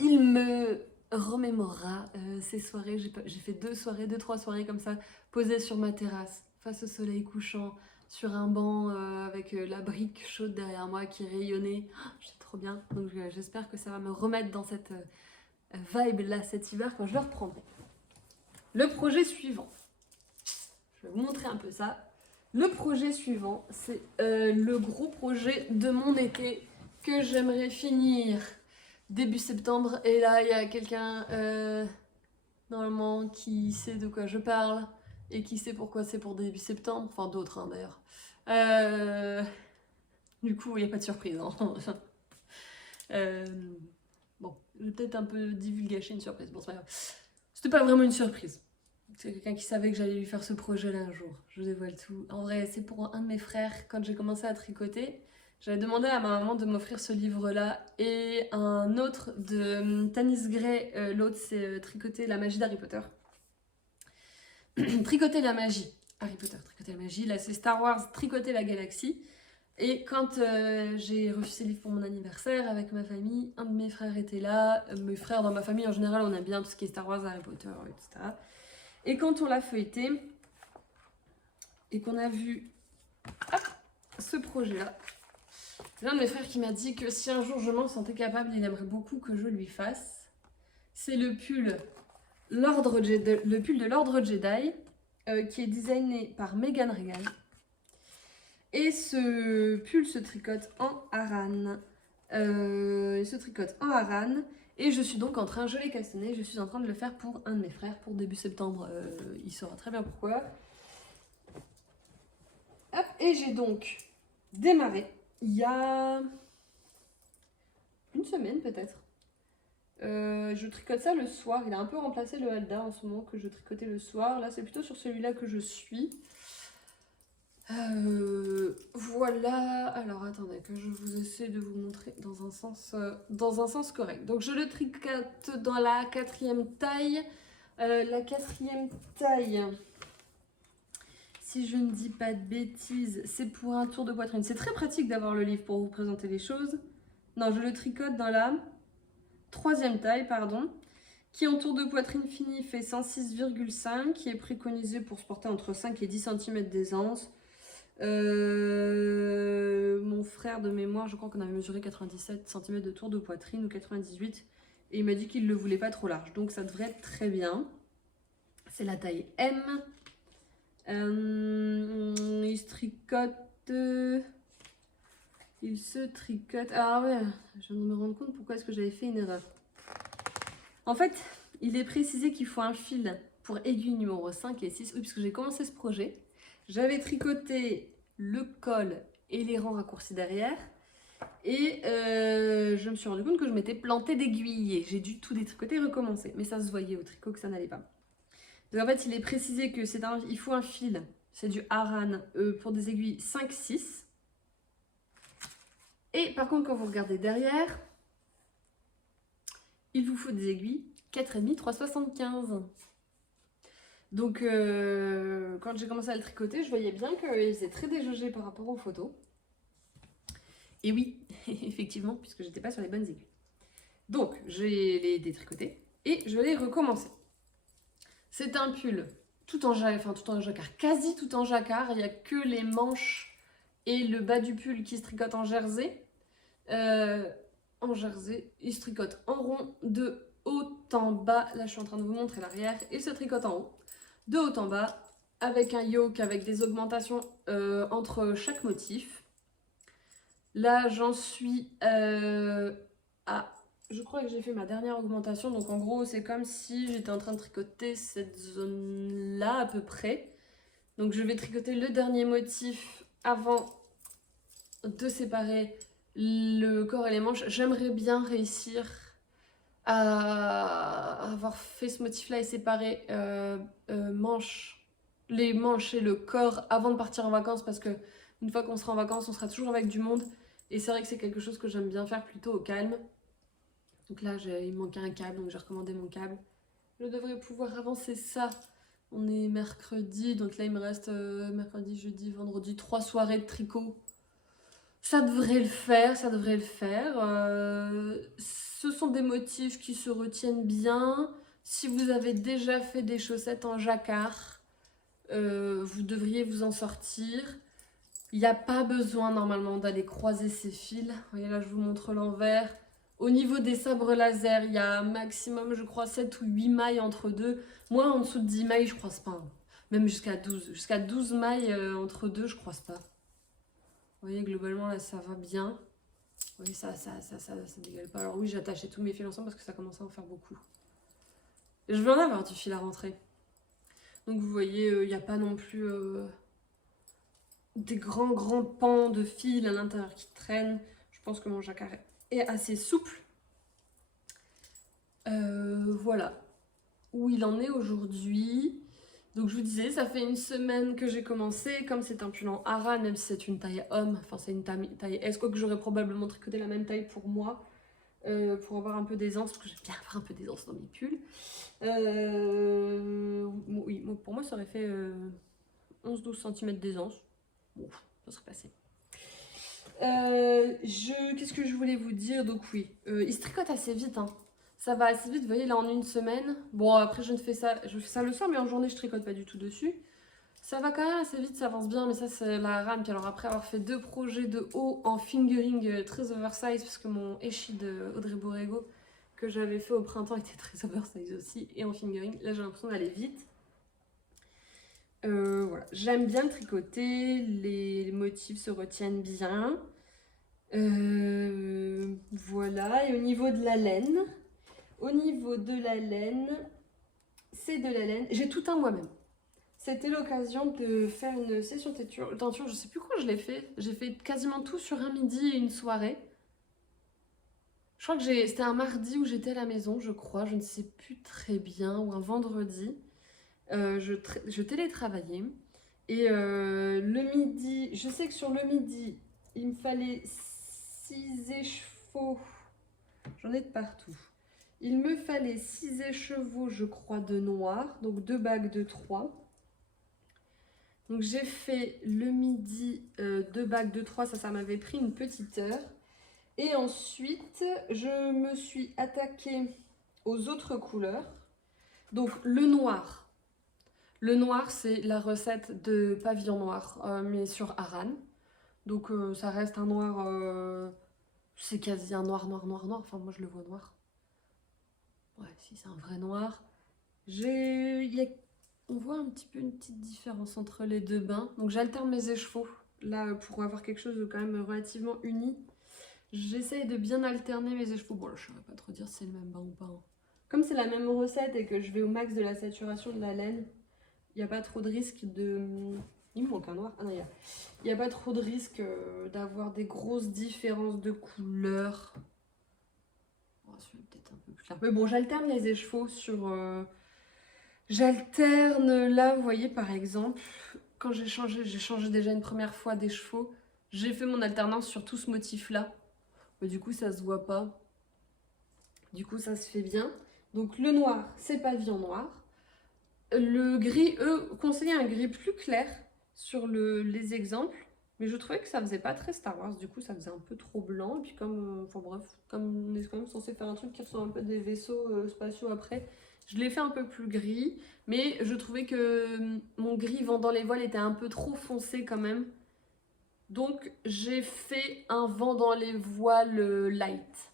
il me remémorera ces soirées. J'ai fait 2, 3 soirées comme ça, posées sur ma terrasse, face au soleil couchant, sur un banc avec la brique chaude derrière moi qui rayonnait. Oh, j'étais trop bien. Donc j'espère que ça va me remettre dans cette vibe-là cet hiver quand je le reprendrai. Le projet suivant, je vais vous montrer un peu ça. Le projet suivant, c'est le gros projet de mon été que j'aimerais finir début septembre. Et là, il y a quelqu'un, normalement, qui sait de quoi je parle et qui sait pourquoi c'est pour début septembre. Enfin, d'autres, hein, d'ailleurs. Du coup, il n'y a pas de surprise. Hein. Bon, je vais peut-être un peu divulgacher une surprise. Bon, c'est pas grave. C'était pas vraiment une surprise. C'est quelqu'un qui savait que j'allais lui faire ce projet-là un jour. Je vous dévoile tout. En vrai, c'est pour un de mes frères. Quand j'ai commencé à tricoter, j'avais demandé à ma maman de m'offrir ce livre-là et un autre de Tanis Gray. L'autre, c'est Tricoter la magie d'Harry Potter. Tricoter la magie. Harry Potter, Tricoter la magie. Là, c'est Star Wars, Tricoter la galaxie. Et quand j'ai reçu ces livres pour mon anniversaire avec ma famille, un de mes frères était là. Mes frères dans ma famille, en général, on aime bien tout ce qui est Star Wars, Harry Potter, etc. Et quand on l'a feuilleté et qu'on a vu ce projet-là, c'est l'un de mes frères qui m'a dit que si un jour je m'en sentais capable, il aimerait beaucoup que je lui fasse. C'est le pull de l'Ordre Jedi qui est designé par Megan Regan. Et ce pull se tricote en Aran. Et je suis donc en train, je l'ai cassonné, je suis en train de le faire pour un de mes frères pour début septembre. Il saura très bien pourquoi. Hop, et j'ai donc démarré il y a une semaine peut-être. Je tricote ça le soir. Il a un peu remplacé le halda en ce moment que je tricotais le soir. Là, c'est plutôt sur celui-là que je suis. Voilà, alors attendez que je vous essaie de vous montrer dans un sens correct. Donc je le tricote dans la 4e taille. La 4e taille, si je ne dis pas de bêtises, c'est pour un tour de poitrine. C'est très pratique d'avoir le livre pour vous présenter les choses. Non, je le tricote dans la 3e taille, pardon, qui en tour de poitrine fini fait 106,5, qui est préconisé pour se porter entre 5 et 10 cm d'aisance. Mon frère de mémoire, je crois qu'on avait mesuré 97 cm de tour de poitrine ou 98 et il m'a dit qu'il ne le voulait pas trop large, donc ça devrait être très bien. C'est la taille M. Il se tricote. Ah ouais, je viens de me rendre compte pourquoi est-ce que j'avais fait une erreur. En fait, il est précisé qu'il faut un fil pour aiguille numéro 5 et 6. Oui, puisque j'ai commencé ce projet. J'avais tricoté le col et les rangs raccourcis derrière. Et je me suis rendu compte que je m'étais plantée d'aiguille. J'ai dû tout détricoter et recommencer. Mais ça se voyait au tricot que ça n'allait pas. Donc en fait, il est précisé que il faut un fil. C'est du Aran pour des aiguilles 5-6. Et par contre, quand vous regardez derrière, il vous faut des aiguilles 4,5, 3,75. Donc, quand j'ai commencé à le tricoter, je voyais bien qu'il faisait très déjaugé par rapport aux photos. Et oui, effectivement, puisque j'étais pas sur les bonnes aiguilles. Donc, je les détricoté et je l'ai recommencé. C'est un pull tout en jacquard, enfin tout en jacquard, quasi tout en jacquard. Il n'y a que les manches et le bas du pull qui se tricotent en jersey. Il se tricote en rond de haut en bas. Là, je suis en train de vous montrer l'arrière. Il se tricote en haut, de haut en bas, avec un yoke, avec des augmentations entre chaque motif. Là, j'en suis à... Je crois que j'ai fait ma dernière augmentation. Donc, en gros, c'est comme si j'étais en train de tricoter cette zone-là, à peu près. Donc, je vais tricoter le dernier motif avant de séparer le corps et les manches. J'aimerais bien réussir à avoir fait ce motif-là et séparer les manches et le corps avant de partir en vacances, parce que une fois qu'on sera en vacances, on sera toujours avec du monde. Et c'est vrai que c'est quelque chose que j'aime bien faire plutôt au calme. Donc là, il me manquait un câble, donc j'ai recommandé mon câble. Je devrais pouvoir avancer ça. On est mercredi, donc là il me reste mercredi, jeudi, vendredi, 3 soirées de tricot. Ça devrait le faire, ça devrait le faire. Ce sont des motifs qui se retiennent bien. Si vous avez déjà fait des chaussettes en jacquard, vous devriez vous en sortir. Il n'y a pas besoin normalement d'aller croiser ces fils. Vous voyez là, je vous montre l'envers. Au niveau des sabres laser, il y a maximum, je crois, 7 ou 8 mailles entre deux. Moi, en dessous de 10 mailles, je croise pas, hein. Même jusqu'à 12. Jusqu'à 12 mailles entre deux, je croise pas. Vous voyez, globalement, là, ça va bien. Oui, ça dégueule pas. Alors oui, j'ai attaché tous mes fils ensemble parce que ça commençait à en faire beaucoup. Je veux en avoir du fil à rentrer. Donc vous voyez, il n'y a pas non plus des grands pans de fil à l'intérieur qui traînent. Je pense que mon jacquard est assez souple. Voilà où il en est aujourd'hui. Donc je vous disais, ça fait une semaine que j'ai commencé. Comme c'est un pull en Aran, même si c'est une taille homme, enfin c'est une taille S, quoi que j'aurais probablement tricoté la même taille pour moi, pour avoir un peu d'aisance, parce que j'aime bien avoir un peu d'aisance dans mes pulls. Oui, pour moi ça aurait fait 11-12 cm d'aisance. Bon, ça serait passé. Qu'est-ce que je voulais vous dire? Donc oui, il se tricote assez vite, hein. Ça va assez vite, vous voyez là en une semaine. Bon après je fais ça le soir, mais en journée je tricote pas du tout dessus. Ça va quand même assez vite, ça avance bien, mais ça c'est la rame. Puis alors après avoir fait 2 projets de haut en fingering très oversize, parce que mon échi de Audrey Borrego que j'avais fait au printemps était très oversize aussi, et en fingering, là j'ai l'impression d'aller vite. Voilà, j'aime bien tricoter, les motifs se retiennent bien. Voilà, et au niveau de la laine, c'est de la laine. J'ai tout teint moi-même. C'était l'occasion de faire une session teinture. Je sais plus quand je l'ai fait. J'ai fait quasiment tout sur un midi et une soirée. Je crois que c'était un mardi où j'étais à la maison, je crois. Je ne sais plus très bien. Ou un vendredi. Je télétravaillais. Et le midi, je sais que sur le midi, il me fallait 6 écheveaux. J'en ai de partout. Il me fallait 6 écheveaux, je crois, de noir. Donc 2 bagues de 3. Donc j'ai fait le midi 2 bagues de 3. Ça m'avait pris une petite heure. Et ensuite, je me suis attaquée aux autres couleurs. Donc le noir. Le noir, c'est la recette de pavillon noir, mais sur Aran. Donc ça reste un noir, c'est quasi un noir. Enfin moi je le vois noir. Ouais, si c'est un vrai noir. On voit un petit peu une petite différence entre les deux bains. Donc j'alterne mes écheveaux, là, pour avoir quelque chose de quand même relativement uni. J'essaye de bien alterner mes écheveaux. Bon là je ne saurais pas trop dire si c'est le même bain ou pas, hein. Comme c'est la même recette et que je vais au max de la saturation de la laine, il n'y a pas trop de risque de... Il me manque un noir. Ah non, il n'y a pas trop de risque d'avoir des grosses différences de couleurs. Oh, celui-là peut-être un peu plus clair. Mais bon, j'alterne les écheveaux sur... J'alterne là, vous voyez, par exemple, quand j'ai changé déjà une première fois d'écheveau. J'ai fait mon alternance sur tout ce motif-là. Mais du coup, ça se voit pas. Du coup, ça se fait bien. Donc le noir, c'est pavillon noir. Le gris, eux, conseillaient un gris plus clair sur les exemples. Mais je trouvais que ça faisait pas très Star Wars. Du coup, ça faisait un peu trop blanc. Et puis comme, enfin bref, comme on est quand même censé faire un truc qui ressemble un peu des vaisseaux spatiaux après, Je l'ai fait un peu plus gris, mais je trouvais que mon gris vendant les voiles était un peu trop foncé quand même. Donc j'ai fait un vent dans les voiles light.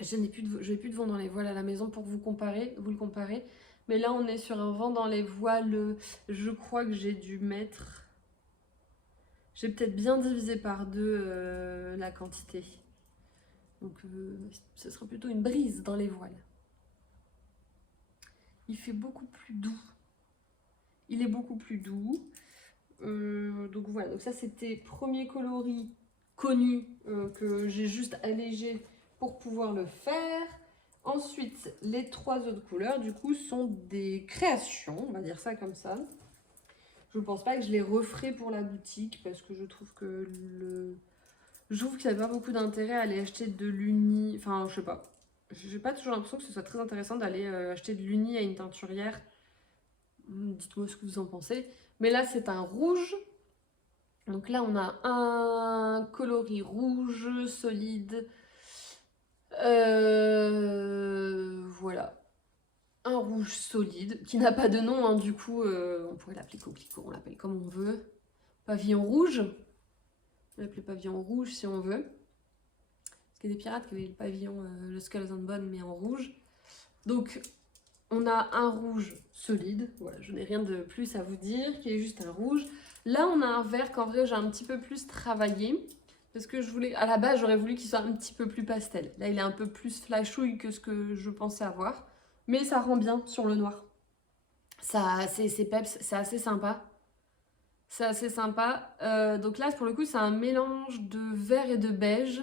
Je n'ai plus de vent dans les voiles à la maison pour vous le comparer. Mais là on est sur un vent dans les voiles, je crois que j'ai dû mettre... J'ai peut-être bien divisé par deux la quantité. Donc ce sera plutôt une brise dans les voiles. Il fait beaucoup plus doux. Il est beaucoup plus doux. Donc voilà, donc ça c'était premier coloris connu que j'ai juste allégé pour pouvoir le faire. Ensuite, les 3 autres couleurs du coup sont des créations, on va dire ça comme ça. Je ne pense pas que je les referai pour la boutique parce que je trouve que je trouve qu'il n'y a pas beaucoup d'intérêt à aller acheter de l'uni. Enfin, je sais pas. J'ai pas toujours l'impression que ce soit très intéressant d'aller acheter de l'uni à une teinturière. Dites-moi ce que vous en pensez. Mais là, c'est un rouge. Donc là, on a un coloris rouge solide. Voilà. Un rouge solide qui n'a pas de nom, hein, du coup, on pourrait l'appeler coquelicot, on l'appelle comme on veut. Pavillon rouge. On l'appelle pavillon rouge si on veut. Parce qu'il y a des pirates qui avaient le pavillon, le Skulls and Bones, mais en rouge. Donc, on a un rouge solide. Voilà, je n'ai rien de plus à vous dire, qui est juste un rouge. Là, on a un vert qu'en vrai, j'ai un petit peu plus travaillé. Parce que je voulais, à la base, j'aurais voulu qu'il soit un petit peu plus pastel. Là, il est un peu plus flashouille que ce que je pensais avoir. Mais ça rend bien sur le noir. Ça, c'est peps, c'est assez sympa. C'est assez sympa. Donc là, pour le coup, c'est un mélange de vert et de beige.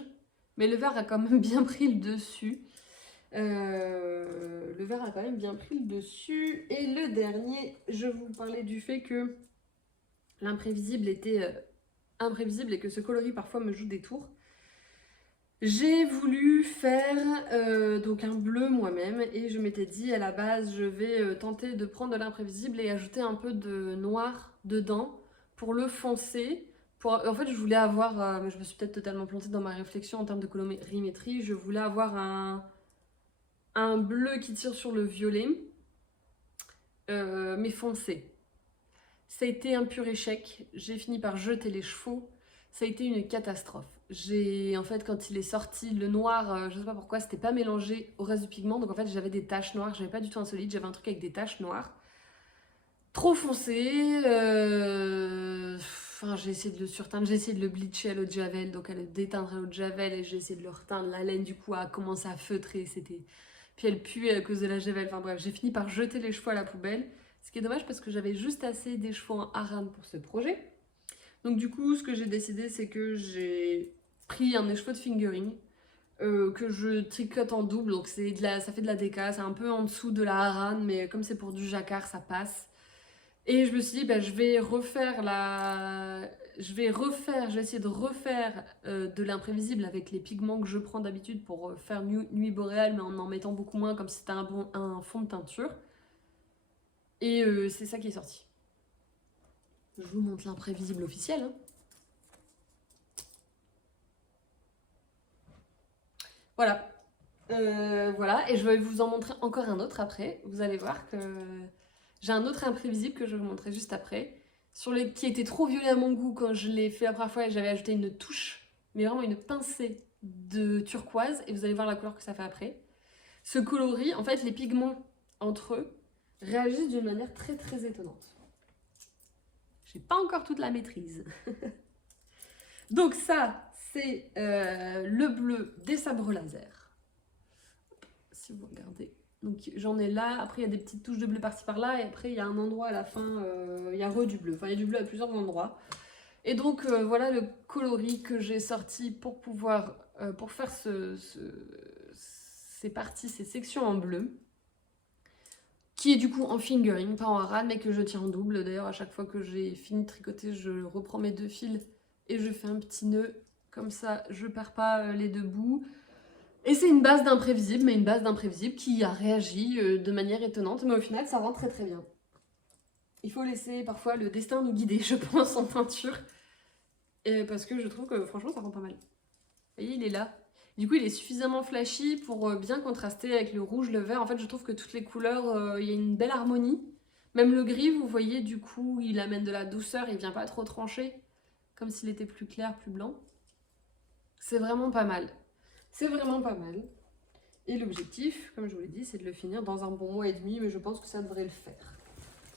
Mais le vert a quand même bien pris le dessus. Le vert a quand même bien pris le dessus. Et le dernier, je vous parlais du fait que l'imprévisible était imprévisible et que ce coloris parfois me joue des tours. J'ai voulu faire donc un bleu moi-même et je m'étais dit à la base je vais tenter de prendre de l'imprévisible et ajouter un peu de noir dedans pour le foncer. En fait je voulais avoir, mais je me suis peut-être totalement plantée dans ma réflexion en termes de colorimétrie, je voulais avoir un bleu qui tire sur le violet mais foncé. Ça a été un pur échec, j'ai fini par jeter les chevaux, ça a été une catastrophe. En fait, quand il est sorti, le noir, je sais pas pourquoi, c'était pas mélangé au reste du pigment, donc en fait j'avais des taches noires, j'avais pas du tout un solide, j'avais un truc avec des taches noires. Trop foncé, enfin j'ai essayé de le surteindre, j'ai essayé de le bleacher à l'eau de javel, donc à le déteindre à l'eau de javel, et j'ai essayé de le reteindre, la laine du coup a commencé à feutrer, puis elle puait à cause de la javel, enfin bref, j'ai fini par jeter les chevaux à la poubelle. Ce qui est dommage parce que j'avais juste assez des chevaux en harane pour ce projet. Donc du coup, ce que j'ai décidé, c'est que j'ai pris un écheveau de fingering que je tricote en double. Donc ça fait de la déca, c'est un peu en dessous de la harane, mais comme c'est pour du jacquard, ça passe. Et je me suis dit, bah, je vais essayer de refaire de l'imprévisible avec les pigments que je prends d'habitude pour faire nuit boréale, mais en mettant beaucoup moins, comme si c'était un fond de teinture. Et c'est ça qui est sorti. Je vous montre l'imprévisible officiel. Hein. Voilà. Voilà. Et je vais vous en montrer encore un autre après. Vous allez voir que j'ai un autre imprévisible que je vais vous montrer juste après. Qui était trop violet à mon goût quand je l'ai fait la première fois et j'avais ajouté une touche, mais vraiment une pincée de turquoise. Et vous allez voir la couleur que ça fait après. Ce coloris, en fait, les pigments entre eux réagissent d'une manière très très étonnante. J'ai pas encore toute la maîtrise. Donc ça, c'est le bleu des sabres laser. Si vous regardez. Donc j'en ai là, après il y a des petites touches de bleu par-ci par-là, et après il y a un endroit à la fin, il y a du bleu. Enfin il y a du bleu à plusieurs endroits. Et donc voilà le coloris que j'ai sorti pour pouvoir, pour faire ces parties, ces sections en bleu. Qui est du coup en fingering, pas en harane, mais que je tiens en double. D'ailleurs, à chaque fois que j'ai fini de tricoter, je reprends mes 2 fils et je fais un petit nœud. Comme ça, je perds pas les 2 bouts. Et c'est une base d'imprévisible, mais une base d'imprévisible qui a réagi de manière étonnante. Mais au final, ça rend très très bien. Il faut laisser parfois le destin nous guider, je pense, en teinture. Parce que je trouve que franchement, ça rend pas mal. Vous voyez, il est là. Du coup, il est suffisamment flashy pour bien contraster avec le rouge, le vert. En fait, je trouve que toutes les couleurs, il y a une belle harmonie. Même le gris, vous voyez, du coup, il amène de la douceur, il vient pas trop trancher, comme s'il était plus clair, plus blanc. C'est vraiment pas mal. C'est vraiment pas mal. Et l'objectif, comme je vous l'ai dit, c'est de le finir dans un bon mois et demi, mais je pense que ça devrait le faire.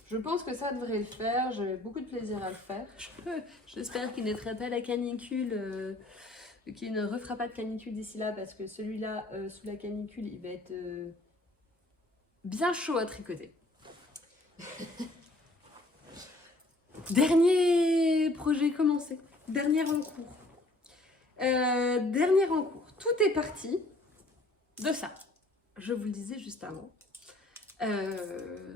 Je pense que ça devrait le faire, j'avais beaucoup de plaisir à le faire. J'espère qu'il n'aidera pas la canicule, qu'il ne refera pas de canicule d'ici là, parce que celui-là, sous la canicule, il va être bien chaud à tricoter. Dernier projet commencé, dernier en cours. Dernier en cours, tout est parti de ça. Je vous le disais juste avant.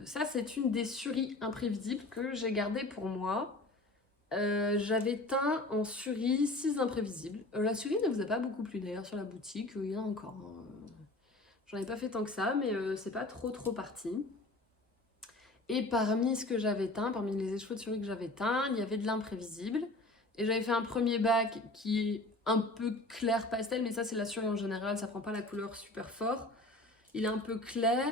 Ça, c'est une des suris imprévisibles que j'ai gardées pour moi. J'avais teint en suris 6 imprévisibles. La surie ne vous a pas beaucoup plu d'ailleurs sur la boutique, il y en a encore. Hein. J'en ai pas fait tant que ça, mais c'est pas trop parti. Et parmi ce que j'avais teint, parmi les écheveaux de suris que j'avais teint, il y avait de l'imprévisible. Et j'avais fait un premier bac qui est un peu clair pastel, mais ça c'est la surie en général, ça prend pas la couleur super fort. Il est un peu clair.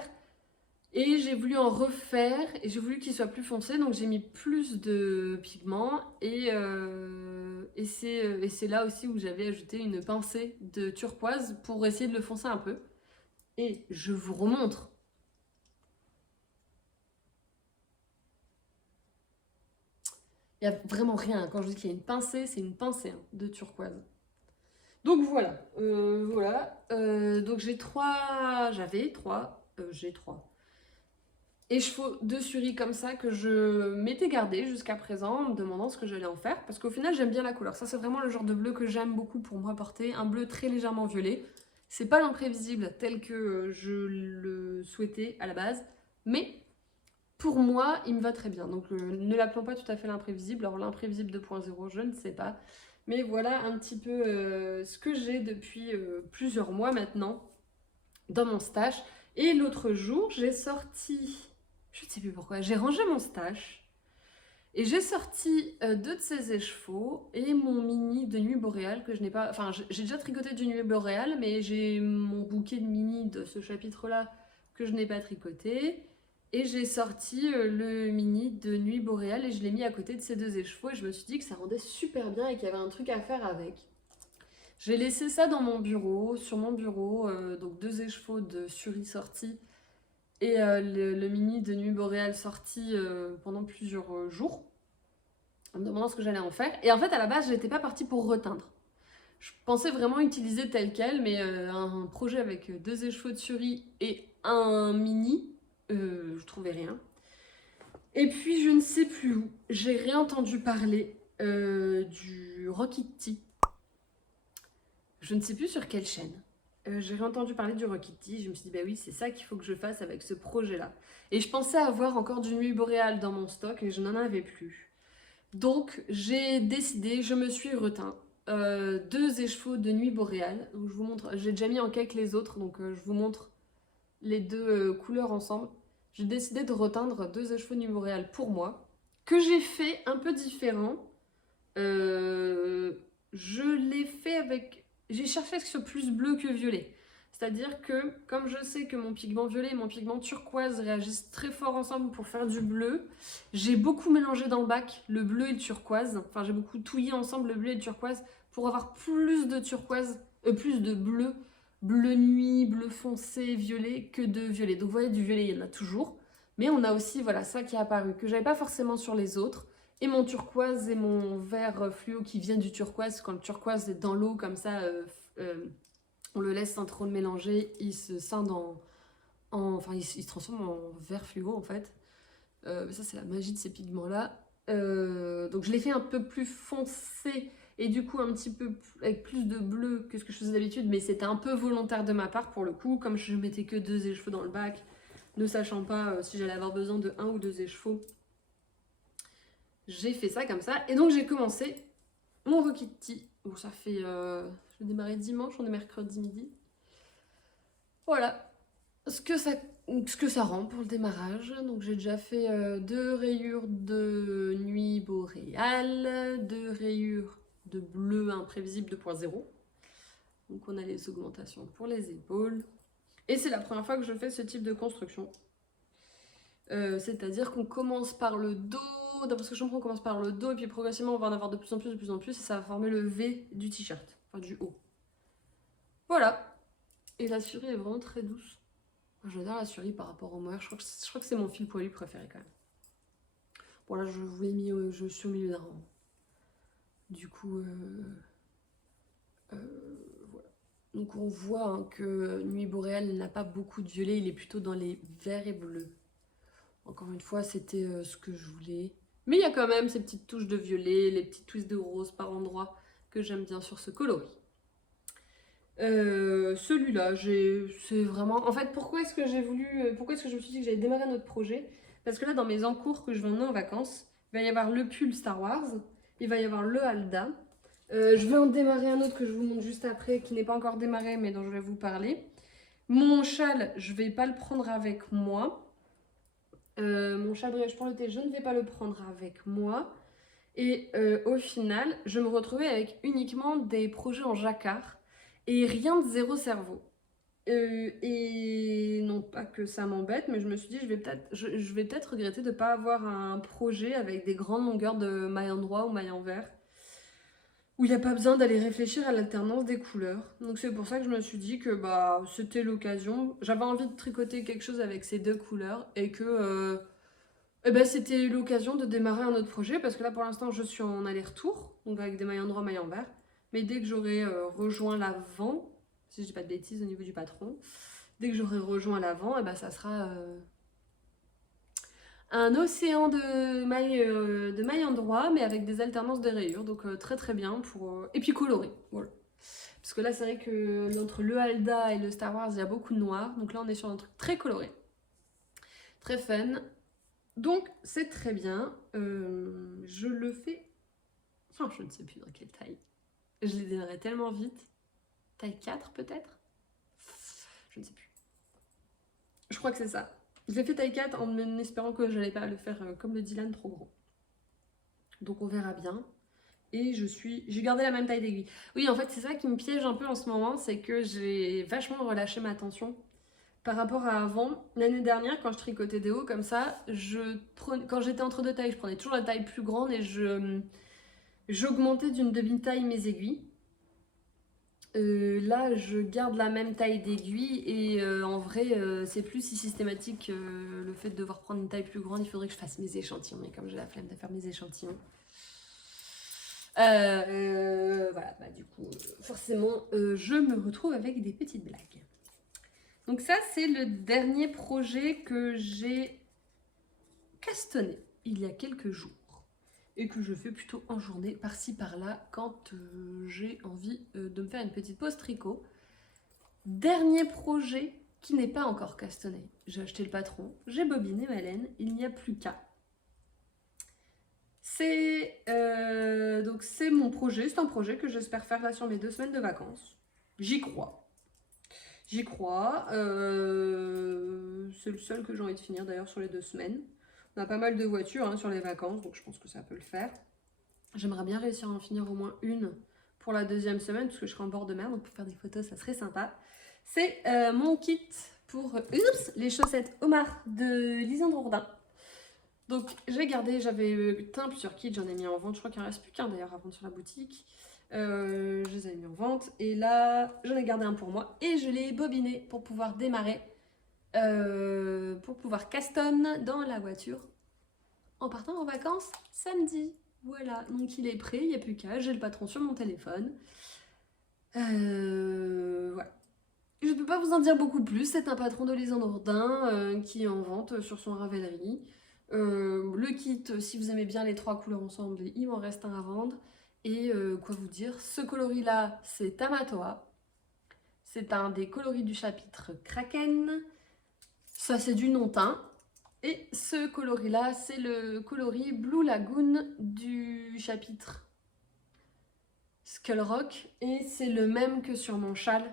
Et j'ai voulu en refaire, et j'ai voulu qu'il soit plus foncé, donc j'ai mis plus de pigments. Et c'est là aussi où j'avais ajouté une pincée de turquoise pour essayer de le foncer un peu. Et je vous remontre. Il n'y a vraiment rien. Quand je dis qu'il y a une pincée, c'est une pincée de turquoise. Donc voilà. Donc j'ai trois écheveaux de suris comme ça que je m'étais gardé jusqu'à présent en me demandant ce que j'allais en faire. Parce qu'au final, j'aime bien la couleur. Ça, c'est vraiment le genre de bleu que j'aime beaucoup pour moi porter. Un bleu très légèrement violet. C'est pas l'imprévisible tel que je le souhaitais à la base. Mais pour moi, il me va très bien. Donc ne l'appelons pas tout à fait l'imprévisible. Alors l'imprévisible 2.0, je ne sais pas. Mais voilà un petit peu ce que j'ai depuis plusieurs mois maintenant dans mon stash. Et l'autre jour, j'ai sorti... Je ne sais plus pourquoi. J'ai rangé mon stash. Et j'ai sorti deux de ces écheveaux et mon mini de nuit boréale que je n'ai pas... Enfin, j'ai déjà tricoté du nuit boréale, mais j'ai mon bouquet de mini de ce chapitre-là que je n'ai pas tricoté. Et j'ai sorti le mini de nuit boréale et je l'ai mis à côté de ces deux écheveaux. Et je me suis dit que ça rendait super bien et qu'il y avait un truc à faire avec. J'ai laissé ça dans mon bureau, sur mon bureau, donc deux écheveaux de suris sortis et le mini de nuit boréale sorti pendant plusieurs jours, en me demandant ce que j'allais en faire. Et en fait, à la base, j'étais pas partie pour reteindre. Je pensais vraiment utiliser tel quel, mais un projet avec deux écheveaux de suris et un mini, je trouvais rien. Et puis, je ne sais plus où, j'ai réentendu parler du Rokitty. Je ne sais plus sur quelle chaîne. J'ai réentendu parler du Rokitty, je me suis dit bah oui c'est ça qu'il faut que je fasse avec ce projet là. Et je pensais avoir encore du nuit boréale dans mon stock et je n'en avais plus. Donc j'ai décidé, je me suis reteint deux écheveaux de nuit boréale. Donc je vous montre, j'ai déjà mis en cake les autres donc je vous montre les deux couleurs ensemble. J'ai décidé de reteindre deux écheveaux de nuit boréale pour moi, que j'ai fait un peu différent. Je l'ai fait avec... J'ai cherché à ce que ce soit plus bleu que violet. C'est-à-dire que, comme je sais que mon pigment violet et mon pigment turquoise réagissent très fort ensemble pour faire du bleu, j'ai beaucoup mélangé dans le bac le bleu et le turquoise. Enfin, j'ai beaucoup touillé ensemble le bleu et le turquoise pour avoir plus de turquoise, plus de bleu, bleu nuit, bleu foncé, violet, que de violet. Donc vous voyez, du violet, il y en a toujours. Mais on a aussi, voilà, ça qui est apparu, que j'avais pas forcément sur les autres. Et mon turquoise et mon vert fluo qui vient du turquoise. Quand le turquoise est dans l'eau comme ça, on le laisse sans trop le mélanger, il se scinde enfin il se transforme en vert fluo en fait. Ça c'est la magie de ces pigments là. Donc je l'ai fait un peu plus foncé et du coup un petit peu avec plus de bleu que ce que je faisais d'habitude, mais c'était un peu volontaire de ma part pour le coup, comme je mettais que deux écheveaux dans le bac, ne sachant pas si j'allais avoir besoin de un ou deux écheveaux. J'ai fait ça comme ça. Et donc j'ai commencé mon Rokitty. Bon, ça fait... je vais démarrer dimanche, on est mercredi midi. Voilà ce que ça rend pour le démarrage. Donc j'ai déjà fait deux rayures de nuit boréale, deux rayures de bleu imprévisible 2.0. Donc on a les augmentations pour les épaules. Et c'est la première fois que je fais ce type de construction. C'est-à-dire qu'on commence par le dos, d'après ce que je comprends, on commence par le dos, et puis progressivement on va en avoir de plus en plus, et ça va former le V du t-shirt, enfin du haut. Voilà. Et la surie est vraiment très douce. J'adore la surie par rapport au mohair, je crois que c'est mon fil poilu préféré quand même. Bon là je vous l'ai mis, je suis au milieu d'un rang. Du coup, voilà. Donc on voit hein, que Nuit Boréale n'a pas beaucoup de violet, il est plutôt dans les verts et bleus. Encore une fois, c'était ce que je voulais. Mais il y a quand même ces petites touches de violet, les petites twists de rose par endroits que j'aime bien sur ce coloris. Celui-là, c'est vraiment... En fait, pourquoi est-ce que je me suis dit que j'allais démarrer notre projet? Parce que là, dans mes encours que je vais emmener en vacances, il va y avoir le pull Star Wars, il va y avoir le Halda. Je vais en démarrer un autre que je vous montre juste après, qui n'est pas encore démarré, mais dont je vais vous parler. Mon châle, je vais pas le prendre avec moi. Mon châle brioche pour l'été, je ne vais pas le prendre avec moi. Et au final, je me retrouvais avec uniquement des projets en jacquard et rien de zéro cerveau. Et non pas que ça m'embête, mais je me suis dit, je vais peut-être regretter de ne pas avoir un projet avec des grandes longueurs de maille endroit ou maille envers, où il n'y a pas besoin d'aller réfléchir à l'alternance des couleurs. Donc c'est pour ça que je me suis dit que bah, c'était l'occasion. J'avais envie de tricoter quelque chose avec ces deux couleurs et que ben, c'était l'occasion de démarrer un autre projet parce que là pour l'instant je suis en aller-retour, donc avec des mailles endroit, mailles envers. Mais dès que j'aurai rejoint l'avant, si je dis pas de bêtises au niveau du patron, dès que j'aurai rejoint l'avant, et ben ça sera un océan de mailles endroit, mais avec des alternances de rayures, donc très très bien pour et puis coloré, voilà. Parce que là c'est vrai que entre le Halda et le Star Wars il y a beaucoup de noir, donc là on est sur un truc très coloré, très fun. Donc c'est très bien, je le fais, enfin je ne sais plus dans quelle taille, je les démarrais tellement vite, taille 4 peut-être, je ne sais plus, je crois que c'est ça. Je l'ai fait taille 4 en espérant que je n'allais pas le faire comme le Dylan trop gros. Donc on verra bien. Et j'ai gardé la même taille d'aiguille. Oui, en fait, c'est ça qui me piège un peu en ce moment, c'est que j'ai vachement relâché ma tension par rapport à avant. L'année dernière, quand je tricotais des hauts comme ça, quand j'étais entre deux tailles, je prenais toujours la taille plus grande et j'augmentais d'une demi-taille mes aiguilles. Là, je garde la même taille d'aiguille et en vrai, c'est plus si systématique le fait de devoir prendre une taille plus grande. Il faudrait que je fasse mes échantillons, mais comme j'ai la flemme de faire mes échantillons. Voilà, bah, du coup, forcément, je me retrouve avec des petites blagues. Donc ça, c'est le dernier projet que j'ai castonné il y a quelques jours et que je fais plutôt en journée, par-ci par-là, quand j'ai envie de me faire une petite pause tricot. Dernier projet qui n'est pas encore castonné. J'ai acheté le patron, j'ai bobiné ma laine, il n'y a plus qu'à. Donc c'est mon projet, c'est un projet que j'espère faire là sur mes 2 semaines de vacances. J'y crois. J'y crois. C'est le seul que j'ai envie de finir d'ailleurs sur les 2 semaines. On a pas mal de voitures hein, sur les vacances, donc je pense que ça peut le faire. J'aimerais bien réussir à en finir au moins une pour la 2e semaine, parce que je serai en bord de mer, donc pour faire des photos, ça serait sympa. C'est mon kit pour les chaussettes Omar de Lisandre Jourdain. Donc j'ai gardé, j'avais plusieurs kits, j'en ai mis en vente, je crois qu'il ne reste plus qu'un d'ailleurs à vendre sur la boutique. Je les ai mis en vente et là j'en ai gardé un pour moi et je l'ai bobiné pour pouvoir démarrer, pour pouvoir castonne dans la voiture en partant en vacances samedi. Voilà, donc il est prêt, il n'y a plus qu'à, j'ai le patron sur mon téléphone. Voilà. Je ne peux pas vous en dire beaucoup plus, c'est un patron de Lisandre Jourdain qui est en vente sur son Ravelry. Le kit, si vous aimez bien les 3 couleurs ensemble, il m'en reste un à vendre. Et quoi vous dire, ce coloris là c'est Tamatoa, c'est un des coloris du chapitre Kraken, ça c'est du non-teint, et ce coloris là c'est le coloris Blue Lagoon du chapitre Skull Rock, et c'est le même que sur mon châle,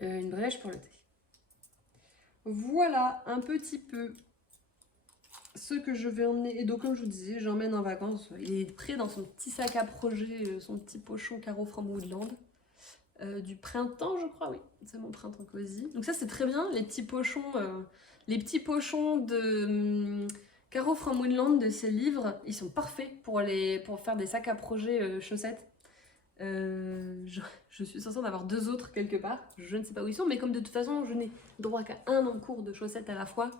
une brèche pour le thé. Voilà un petit peu ce que je vais emmener, et donc comme je vous disais, j'emmène en vacances, il est prêt dans son petit sac à projet, son petit pochon Caro from Woodland. du printemps, je crois, oui, c'est mon printemps cosy. Donc ça c'est très bien, les petits pochons de Caro from Winland de ces livres, ils sont parfaits pour faire des sacs à projet chaussettes. Je suis censée en avoir 2 autres quelque part, je ne sais pas où ils sont, mais comme de toute façon je n'ai droit qu'à un encours de chaussettes à la fois,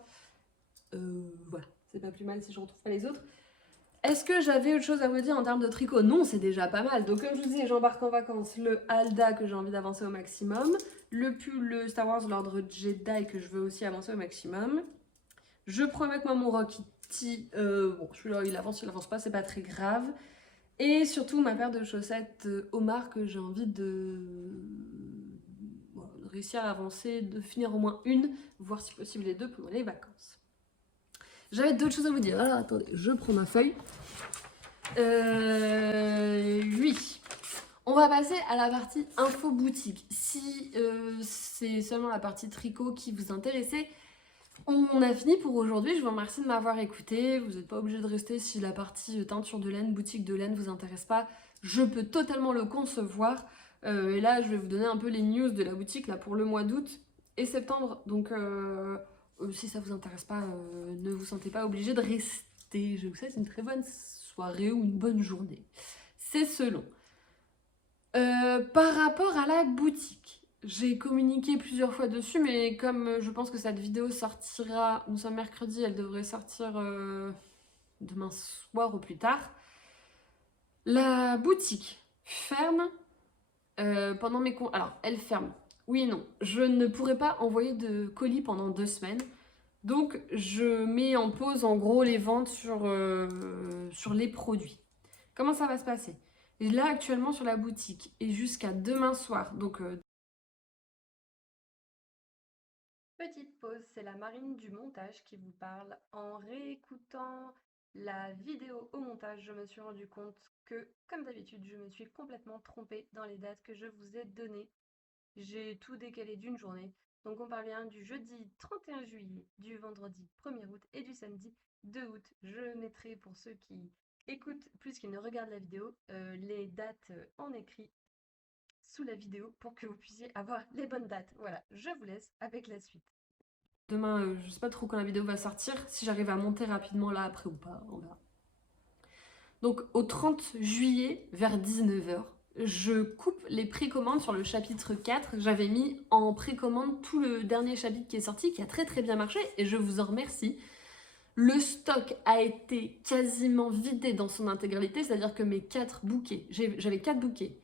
voilà, c'est pas plus mal si je retrouve pas les autres. Est-ce que j'avais autre chose à vous dire en termes de tricot? Non, c'est déjà pas mal. Donc comme je vous disais, j'embarque en vacances le Alda que j'ai envie d'avancer au maximum, le pull, le Star Wars l'ordre Jedi que je veux aussi avancer au maximum. Je prends avec moi mon Rockity, bon celui-là il avance pas, c'est pas très grave. Et surtout ma paire de chaussettes Omar que j'ai envie de réussir à avancer, de finir au moins une, voire si possible les 2 pendant les vacances. J'avais d'autres choses à vous dire. Alors attendez, je prends ma feuille. Oui. On va passer à la partie info boutique. Si c'est seulement la partie tricot qui vous intéressait, on a fini pour aujourd'hui. Je vous remercie de m'avoir écouté. Vous n'êtes pas obligé de rester si la partie teinture de laine, boutique de laine vous intéresse pas. Je peux totalement le concevoir. Et là, je vais vous donner un peu les news de la boutique là, pour le mois d'août et septembre. Donc, si ça vous intéresse pas, ne vous sentez pas obligé de rester. Je vous souhaite une très bonne soirée ou une bonne journée. C'est selon. Par rapport à la boutique, j'ai communiqué plusieurs fois dessus, mais comme je pense que cette vidéo sortira, nous sommes mercredi, elle devrait sortir demain soir ou plus tard. La boutique ferme pendant mes congés. Alors, elle ferme. Oui et non. Je ne pourrai pas envoyer de colis pendant 2 semaines. Donc, je mets en pause en gros les ventes sur les produits. Comment ça va se passer? Là, actuellement, sur la boutique, et jusqu'à demain soir, donc petite pause, c'est la Marine du montage qui vous parle. En réécoutant la vidéo au montage, je me suis rendu compte que, comme d'habitude, je me suis complètement trompée dans les dates que je vous ai données. J'ai tout décalé d'une journée. Donc on parle bien du jeudi 31 juillet, du vendredi 1er août et du samedi 2 août. Je mettrai pour ceux qui écoutent plus qu'ils ne regardent la vidéo, les dates en écrit sous la vidéo pour que vous puissiez avoir les bonnes dates. Voilà, je vous laisse avec la suite. Demain, je sais pas trop quand la vidéo va sortir, si j'arrive à monter rapidement là après ou pas, on verra. Donc au 30 juillet, vers 19h, je coupe les précommandes sur le chapitre 4. J'avais mis en précommande tout le dernier chapitre qui est sorti, qui a très très bien marché, et je vous en remercie. Le stock a été quasiment vidé dans son intégralité, c'est-à-dire que mes 4 bouquets, j'avais 4 bouquets,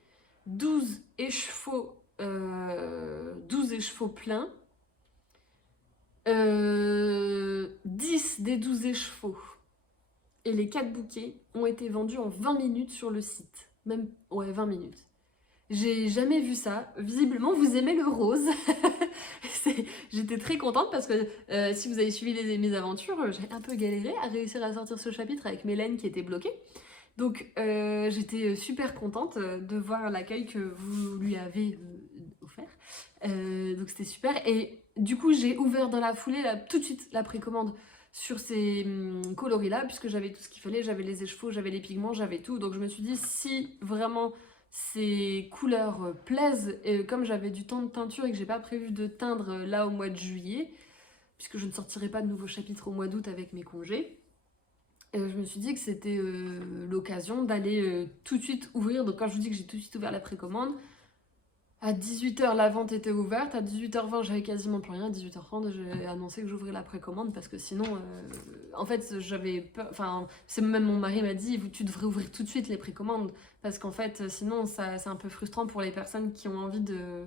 12 écheveaux pleins, 10 des 12 écheveaux et les 4 bouquets ont été vendus en 20 minutes sur le site. Même, ouais, 20 minutes. J'ai jamais vu ça. Visiblement, vous aimez le rose. J'étais très contente parce que si vous avez suivi mes aventures, j'ai un peu galéré à réussir à sortir ce chapitre avec mes laines qui étaient bloquées. Donc, j'étais super contente de voir l'accueil que vous lui avez offert. Donc, c'était super. Et du coup, j'ai ouvert dans la foulée tout de suite la précommande sur ces coloris-là, puisque j'avais tout ce qu'il fallait. J'avais les écheveaux, j'avais les pigments, j'avais tout. Donc, je me suis dit, si vraiment ces couleurs plaisent, et comme j'avais du temps de teinture et que j'ai pas prévu de teindre là au mois de juillet, puisque je ne sortirai pas de nouveaux chapitres au mois d'août avec mes congés, je me suis dit que c'était l'occasion d'aller tout de suite ouvrir. Donc quand je vous dis que j'ai tout de suite ouvert la précommande, à 18h la vente était ouverte, à 18h20 j'avais quasiment plus rien, à 18h30 j'ai annoncé que j'ouvrais la précommande parce que sinon, en fait j'avais peur, enfin c'est même mon mari m'a dit tu devrais ouvrir tout de suite les précommandes parce qu'en fait sinon c'est un peu frustrant pour les personnes qui ont envie de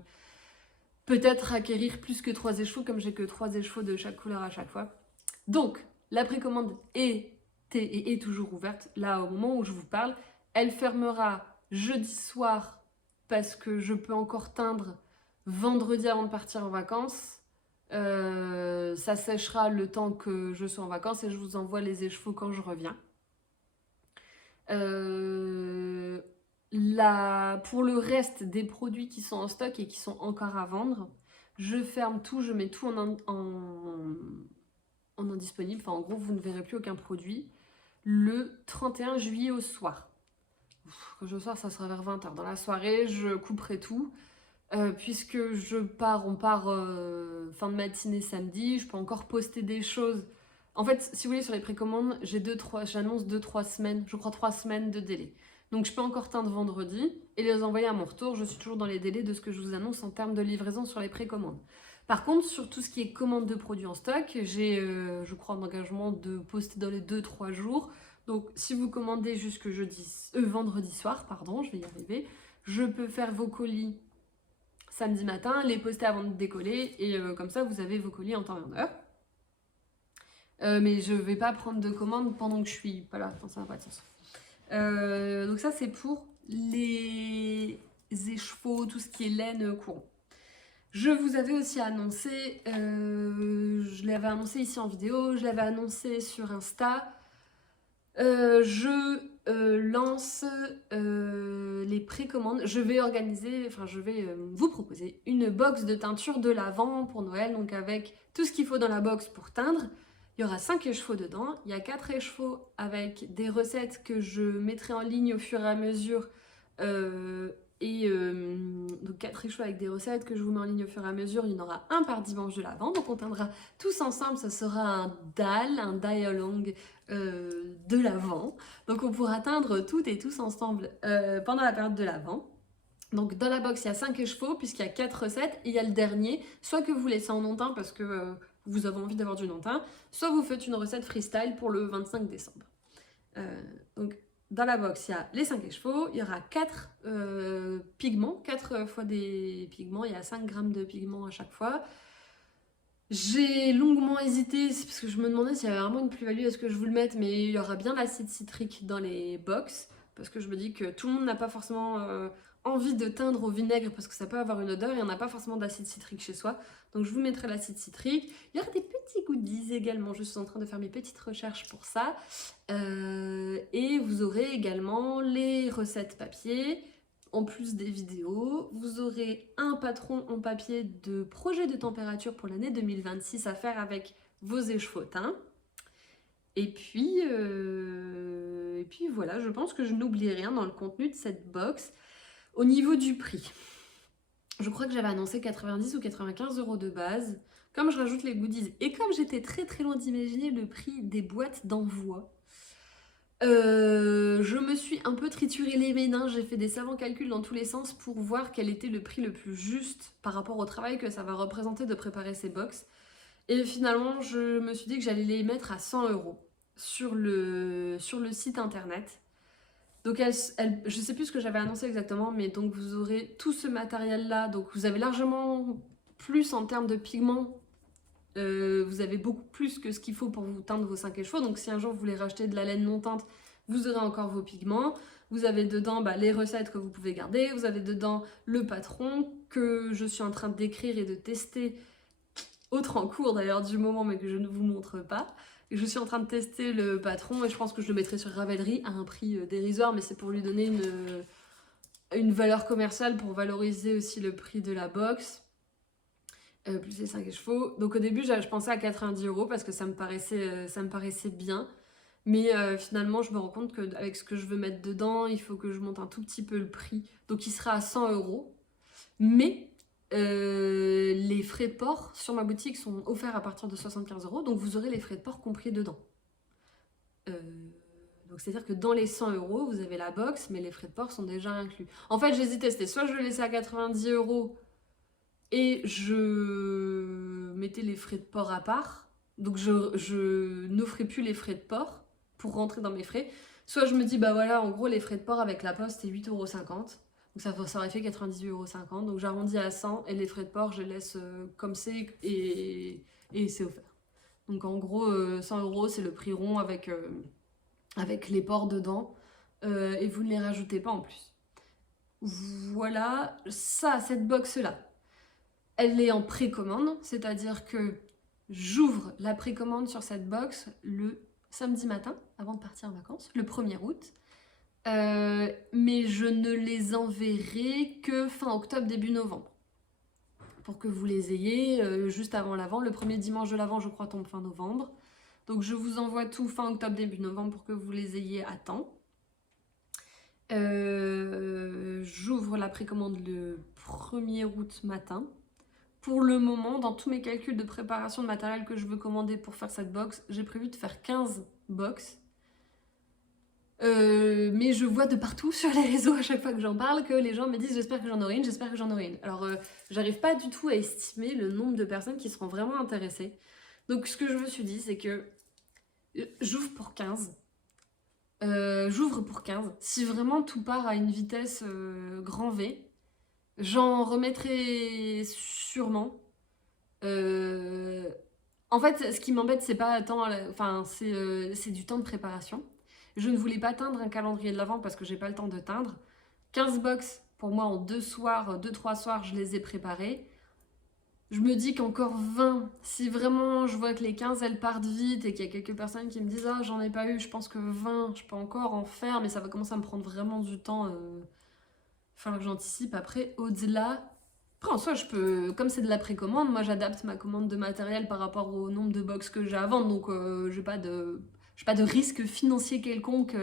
peut-être acquérir plus que 3 écheveaux comme j'ai que 3 écheveaux de chaque couleur à chaque fois. Donc la précommande est toujours ouverte là au moment où je vous parle, elle fermera jeudi soir parce que je peux encore teindre vendredi avant de partir en vacances. Ça séchera le temps que je sois en vacances et je vous envoie les écheveaux quand je reviens. Pour le reste des produits qui sont en stock et qui sont encore à vendre, je ferme tout, je mets tout en indisponible. Enfin, en gros, vous ne verrez plus aucun produit le 31 juillet au soir. Quand je sors, ça sera vers 20h. Dans la soirée, je couperai tout. puisque on part fin de matinée samedi, je peux encore poster des choses. En fait, si vous voulez, sur les précommandes, j'annonce 2-3 semaines, je crois 3 semaines de délai. Donc je peux encore teindre vendredi et les envoyer à mon retour. Je suis toujours dans les délais de ce que je vous annonce en termes de livraison sur les précommandes. Par contre, sur tout ce qui est commande de produits en stock, j'ai, je crois, un engagement de poster dans les 2-3 jours. Donc si vous commandez jusque vendredi soir, pardon, je vais y arriver, je peux faire vos colis samedi matin, les poster avant de décoller et comme ça vous avez vos colis en temps et en heure. Mais je vais pas prendre de commande pendant que je suis pas là, enfin, ça n'a pas de sens. Donc ça c'est pour les écheveaux, tout ce qui est laine courant. Je vous avais aussi annoncé, je l'avais annoncé ici en vidéo, je l'avais annoncé sur Insta, je lance les précommandes. Je vais vous proposer une box de teinture de l'Avent pour Noël, donc avec tout ce qu'il faut dans la box pour teindre. Il y aura 5 écheveaux dedans, il y a 4 écheveaux avec des recettes que je mettrai en ligne au fur et à mesure. Donc 4 écheveaux avec des recettes que je vous mets en ligne au fur et à mesure. Il y en aura un par dimanche de l'Avent, donc on teindra tous ensemble. Ça sera un die-along de l'Avent. Donc on pourra teindre toutes et tous ensemble pendant la période de l'Avent. Donc dans la box il y a 5 écheveaux puisqu'il y a 4 recettes et il y a le dernier, soit que vous laissez en non-teint parce que vous avez envie d'avoir du non-teint, soit vous faites une recette freestyle pour le 25 décembre. Donc dans la box il y a les 5 écheveaux, il y aura 4 pigments, 4 fois des pigments, il y a 5 grammes de pigments à chaque fois. J'ai longuement hésité parce que je me demandais s'il y avait vraiment une plus-value à ce que je vous le mette, mais il y aura bien l'acide citrique dans les box parce que je me dis que tout le monde n'a pas forcément envie de teindre au vinaigre parce que ça peut avoir une odeur et on n'a pas forcément d'acide citrique chez soi. Donc je vous mettrai l'acide citrique. Il y aura des petits goodies également, je suis en train de faire mes petites recherches pour ça. Et vous aurez également les recettes papier. En plus des vidéos, vous aurez un patron en papier de projet de température pour l'année 2026 à faire avec vos écheveaux teints. Et puis voilà, je pense que je n'oublie rien dans le contenu de cette box. Au niveau du prix, je crois que j'avais annoncé 90 ou 95 € de base. Comme je rajoute les goodies et comme j'étais très très loin d'imaginer le prix des boîtes d'envoi, je me suis un peu trituré les méninges, j'ai fait des savants calculs dans tous les sens pour voir quel était le prix le plus juste par rapport au travail que ça va représenter de préparer ces box. Et finalement, je me suis dit que j'allais les mettre à 100 € sur le site internet. Donc je sais plus ce que j'avais annoncé exactement, mais donc vous aurez tout ce matériel-là. Donc vous avez largement plus en termes de pigments. Vous avez beaucoup plus que ce qu'il faut pour vous teindre vos 5 écheveaux. Donc si un jour vous voulez racheter de la laine non teinte, vous aurez encore vos pigments. Vous avez dedans les recettes que vous pouvez garder. Vous avez dedans le patron que je suis en train d'écrire et de tester, autre en cours d'ailleurs du moment mais que je ne vous montre pas. Je suis en train de tester le patron et je pense que je le mettrai sur Ravelry à un prix dérisoire, mais c'est pour lui donner une valeur commerciale, pour valoriser aussi le prix de la box. Plus les 5 écheveaux. Donc au début, je pensais à 90 € parce que ça me paraissait bien. Mais finalement, je me rends compte qu'avec ce que je veux mettre dedans, il faut que je monte un tout petit peu le prix. Donc il sera à 100 €. Mais les frais de port sur ma boutique sont offerts à partir de 75 €. Donc vous aurez les frais de port compris dedans. Donc c'est-à-dire que dans les 100 €, vous avez la box, mais les frais de port sont déjà inclus. En fait, j'hésitais, c'était soit je le laissais à 90 € et je mettais les frais de port à part, donc je n'offrais plus les frais de port pour rentrer dans mes frais, soit je me dis bah voilà, en gros les frais de port avec la poste c'est 8,50 €, donc ça aurait fait 98,50 €, donc j'arrondis à 100 et les frais de port je laisse comme c'est et c'est offert. Donc en gros 100 € c'est le prix rond avec les ports dedans et vous ne les rajoutez pas en plus. Voilà, cette box là, elle est en précommande, c'est-à-dire que j'ouvre la précommande sur cette box le samedi matin, avant de partir en vacances, le 1er août. Mais je ne les enverrai que fin octobre, début novembre. Pour que vous les ayez juste avant l'Avent. Le premier dimanche de l'Avent, je crois, tombe fin novembre. Donc je vous envoie tout fin octobre, début novembre pour que vous les ayez à temps. J'ouvre la précommande le 1er août matin. Pour le moment, dans tous mes calculs de préparation de matériel que je veux commander pour faire cette box, j'ai prévu de faire 15 box. Mais je vois de partout sur les réseaux à chaque fois que j'en parle que les gens me disent j'espère que j'en aurai une, j'espère que j'en aurai une. Alors j'arrive pas du tout à estimer le nombre de personnes qui seront vraiment intéressées. Donc ce que je me suis dit c'est que j'ouvre pour 15. J'ouvre pour 15. Si vraiment tout part à une vitesse grand V, j'en remettrai sûrement. En fait, ce qui m'embête, c'est pas tant, enfin, c'est du temps de préparation. Je ne voulais pas teindre un calendrier de l'Avent parce que j'ai pas le temps de teindre. 15 box, pour moi, en 2-3 soirs, je les ai préparés. Je me dis qu'encore 20, si vraiment je vois que les 15 elles partent vite et qu'il y a quelques personnes qui me disent ah j'en ai pas eu, je pense que 20, je peux encore en faire, mais ça va commencer à me prendre vraiment du temps. Falloir que j'anticipe après. Au-delà, après en soi, je peux, comme c'est de la précommande, moi j'adapte ma commande de matériel par rapport au nombre de box que j'ai à vendre, donc j'ai pas de risque financier quelconque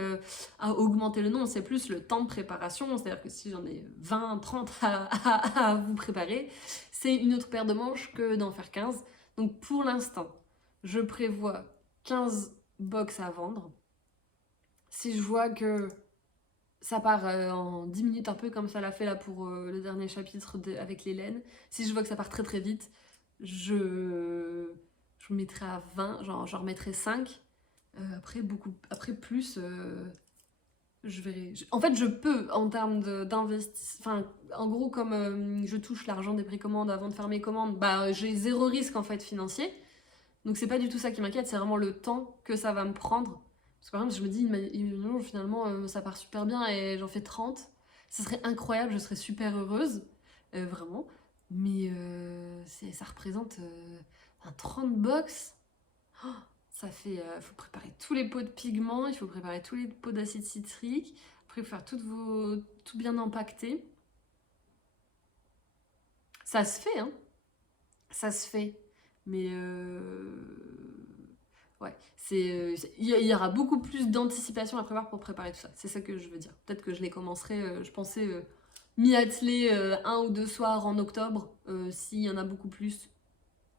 à augmenter le nombre, c'est plus le temps de préparation, c'est-à-dire que si j'en ai 20, 30 à vous préparer, c'est une autre paire de manches que d'en faire 15. Donc pour l'instant, je prévois 15 box à vendre. Si je vois que ça part en 10 minutes, un peu comme ça l'a fait là pour le dernier chapitre avec les laines, si je vois que ça part très très vite, je mettrai à 20, genre j'en remettrai 5. Après plus, je verrai. En fait, je peux en termes d'investissement. Enfin, en gros, comme je touche l'argent des précommandes avant de faire mes commandes, bah j'ai zéro risque en fait financier. Donc c'est pas du tout ça qui m'inquiète, c'est vraiment le temps que ça va me prendre. Parce que par exemple, je me dis, finalement, ça part super bien et j'en fais 30. Ce serait incroyable, je serais super heureuse, vraiment. Mais ça représente un 30 box. Oh, ça fait, faut préparer tous les pots de pigments, il faut préparer tous les pots d'acide citrique. Après, il faut faire tout bien empaqueté. Ça se fait, hein. Ça se fait. Mais ouais, il y aura beaucoup plus d'anticipation à prévoir pour préparer tout ça. C'est ça que je veux dire. Peut-être que je les commencerai, je pensais m'y atteler 1 ou 2 soirs en octobre. S'il y en a beaucoup plus,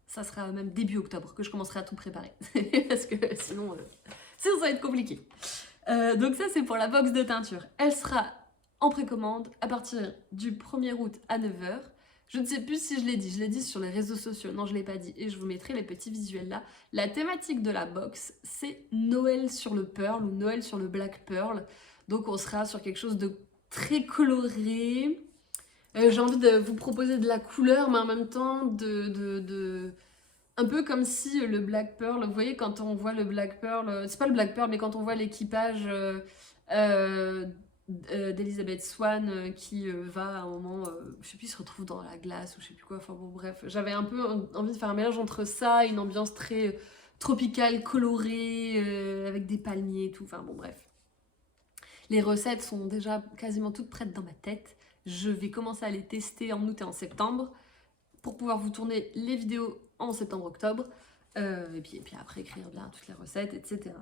ça sera même début octobre que je commencerai à tout préparer. Parce que sinon, ça va être compliqué. Donc ça, c'est pour la box de teinture. Elle sera en précommande à partir du 1er août à 9h. Je ne sais plus si je l'ai dit sur les réseaux sociaux. Non, je ne l'ai pas dit. Et je vous mettrai les petits visuels là. La thématique de la box, c'est Noël sur le Pearl ou Noël sur le Black Pearl. Donc on sera sur quelque chose de très coloré. J'ai envie de vous proposer de la couleur, mais en même temps un peu comme si le Black Pearl, vous voyez quand on voit le Black Pearl, c'est pas le Black Pearl, mais quand on voit l'équipage d'Elizabeth Swann qui va à un moment, je sais plus, se retrouve dans la glace ou je sais plus quoi, enfin bon bref, j'avais un peu envie de faire un mélange entre ça et une ambiance très tropicale, colorée, avec des palmiers et tout, enfin bon bref. Les recettes sont déjà quasiment toutes prêtes dans ma tête, je vais commencer à les tester en août et en septembre pour pouvoir vous tourner les vidéos en septembre-octobre, et puis après écrire bien toutes les recettes, etc.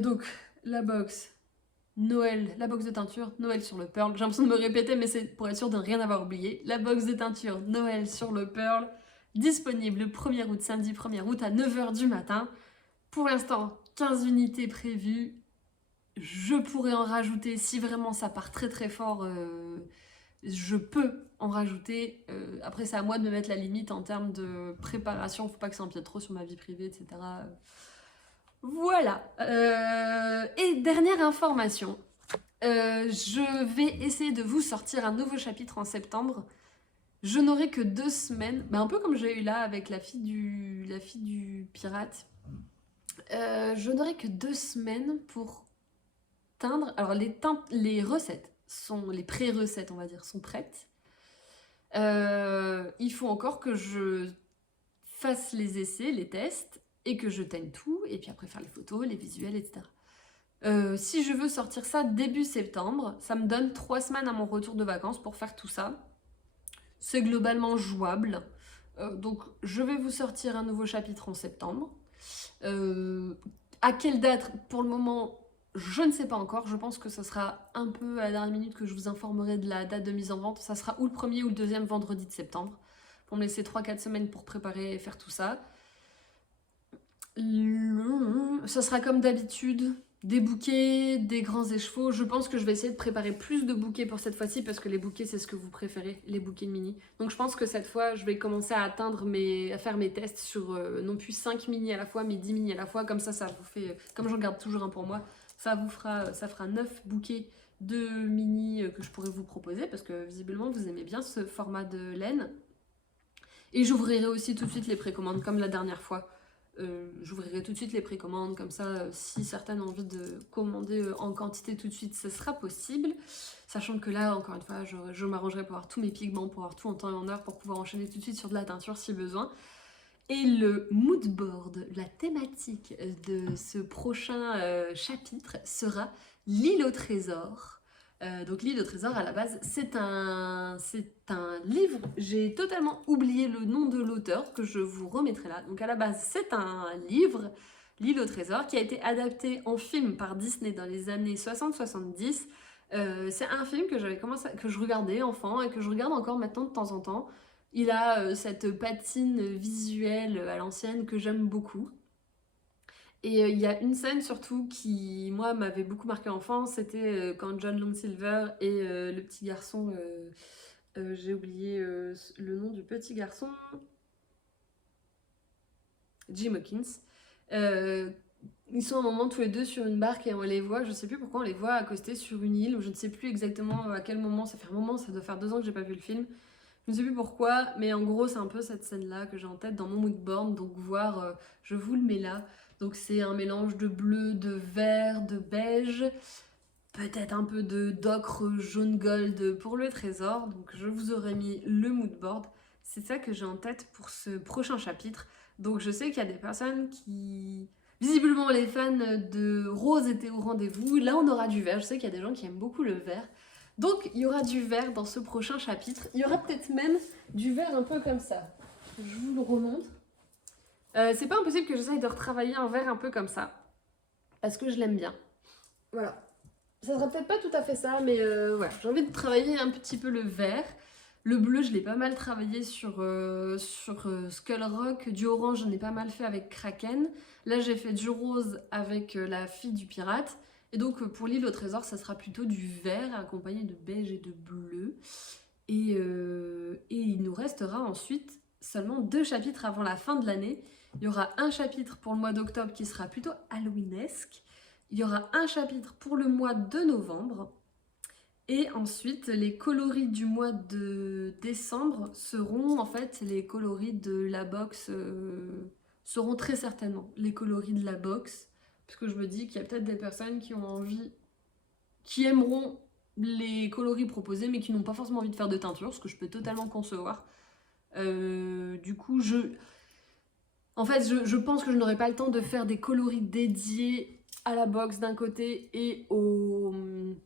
Donc la box Noël, la box de teinture, Noël sur le Pearl. J'ai l'impression de me répéter, mais c'est pour être sûr de ne rien avoir oublié. La box de teinture, Noël sur le Pearl, disponible le 1er août, samedi 1er août à 9h du matin. Pour l'instant, 15 unités prévues. Je pourrais en rajouter si vraiment ça part très très fort. Je peux en rajouter. Après, c'est à moi de me mettre la limite en termes de préparation. Faut pas que ça empiète trop sur ma vie privée, etc. Voilà. Et dernière information. Je vais essayer de vous sortir un nouveau chapitre en septembre. Je n'aurai que 2 semaines. Un peu comme j'ai eu là avec la fille du pirate. Je n'aurai que 2 semaines pour teindre. Alors les recettes, les pré-recettes on va dire, sont prêtes. Il faut encore que je fasse les essais, les tests, et que je teigne tout, et puis après faire les photos, les visuels, etc. Si je veux sortir ça début septembre, ça me donne 3 semaines à mon retour de vacances pour faire tout ça. C'est globalement jouable. Donc je vais vous sortir un nouveau chapitre en septembre. À quelle date? Pour le moment, je ne sais pas encore, je pense que ça sera un peu à la dernière minute que je vous informerai de la date de mise en vente. Ça sera ou le premier ou le deuxième vendredi de septembre, pour me laisser 3-4 semaines pour préparer et faire tout ça. Ça sera comme d'habitude, des bouquets, des grands écheveaux. Je pense que je vais essayer de préparer plus de bouquets pour cette fois-ci parce que les bouquets c'est ce que vous préférez, les bouquets de mini. Donc je pense que cette fois je vais commencer à à faire mes tests sur non plus 5 mini à la fois mais 10 mini à la fois. Comme ça vous fait, comme j'en garde toujours un pour moi, ça fera 9 bouquets de mini que je pourrais vous proposer parce que visiblement vous aimez bien ce format de laine. Et j'ouvrirai aussi tout de suite les précommandes comme la dernière fois. J'ouvrirai tout de suite les précommandes, comme ça, si certaines ont envie de commander en quantité tout de suite, ce sera possible. Sachant que là, encore une fois, je m'arrangerai pour avoir tous mes pigments, pour avoir tout en temps et en heure, pour pouvoir enchaîner tout de suite sur de la teinture si besoin. Et le mood board, la thématique de ce prochain chapitre sera l'île au trésor. Donc l'île au trésor à la base c'est un livre, j'ai totalement oublié le nom de l'auteur que je vous remettrai là. Donc à la base c'est un livre, l'île au trésor, qui a été adapté en film par Disney dans les années 60-70. C'est un film que je regardais enfant et que je regarde encore maintenant de temps en temps. Il a cette patine visuelle à l'ancienne que j'aime beaucoup. Et il y a une scène surtout qui, moi, m'avait beaucoup marqué enfant, c'était quand John Longsilver et le petit garçon, j'ai oublié le nom du petit garçon, Jim Hawkins, ils sont un moment tous les deux sur une barque et on les voit, je sais plus pourquoi on les voit accostés sur une île, je ne sais plus exactement à quel moment, ça fait un moment, ça doit faire 2 ans que j'ai pas vu le film. Je ne sais plus pourquoi, mais en gros c'est un peu cette scène-là que j'ai en tête dans mon mood board, donc voir, je vous le mets là. Donc c'est un mélange de bleu, de vert, de beige, peut-être un peu d'ocre jaune gold pour le trésor. Donc je vous aurais mis le mood board. C'est ça que j'ai en tête pour ce prochain chapitre. Donc je sais qu'il y a des personnes qui... Visiblement les fans de rose étaient au rendez-vous. Là on aura du vert, je sais qu'il y a des gens qui aiment beaucoup le vert. Donc il y aura du vert dans ce prochain chapitre. Il y aura peut-être même du vert un peu comme ça. Je vous le remonte. C'est pas impossible que j'essaye de retravailler un vert un peu comme ça. Parce que je l'aime bien. Voilà. Ça sera peut-être pas tout à fait ça, mais voilà. J'ai envie de travailler un petit peu le vert. Le bleu, je l'ai pas mal travaillé sur Skull Rock. Du orange, j'en ai pas mal fait avec Kraken. Là, j'ai fait du rose avec la fille du pirate. Et donc, pour l'île au trésor, ça sera plutôt du vert accompagné de beige et de bleu. Et il nous restera ensuite seulement 2 chapitres avant la fin de l'année. Il y aura un chapitre pour le mois d'octobre qui sera plutôt halloweenesque. Il y aura un chapitre pour le mois de novembre. Et ensuite, les coloris du mois de décembre seront en fait les coloris de la box, seront très certainement les coloris de la box. Parce que je me dis qu'il y a peut-être des personnes qui ont envie, qui aimeront les coloris proposés mais qui n'ont pas forcément envie de faire de teinture, ce que je peux totalement concevoir. Du coup, en fait, je pense que je n'aurai pas le temps de faire des coloris dédiés à la box d'un côté et au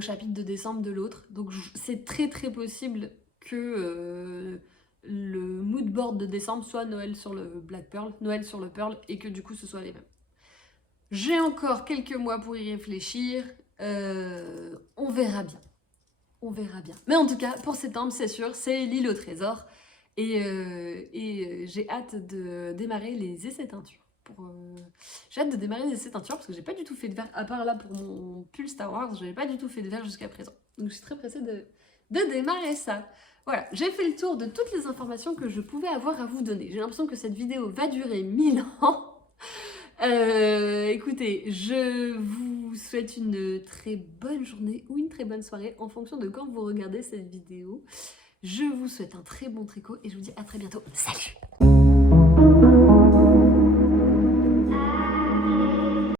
chapitre de décembre de l'autre. Donc c'est très très possible que le mood board de décembre soit Noël sur le Black Pearl, Noël sur le Pearl, et que du coup ce soit les mêmes. J'ai encore quelques mois pour y réfléchir, on verra bien. On verra bien. Mais en tout cas, pour septembre, c'est sûr, c'est l'île au trésor. Et j'ai hâte de démarrer les essais teinture. J'ai hâte de démarrer les essais teinture parce que j'ai pas du tout fait de verre, à part là pour mon pull Star Wars, j'avais pas du tout fait de verre jusqu'à présent. Donc je suis très pressée de démarrer ça. Voilà, j'ai fait le tour de toutes les informations que je pouvais avoir à vous donner. J'ai l'impression que cette vidéo va durer 1000 ans. Écoutez, je vous souhaite une très bonne journée ou une très bonne soirée en fonction de quand vous regardez cette vidéo. Je vous souhaite un très bon tricot et je vous dis à très bientôt. Salut!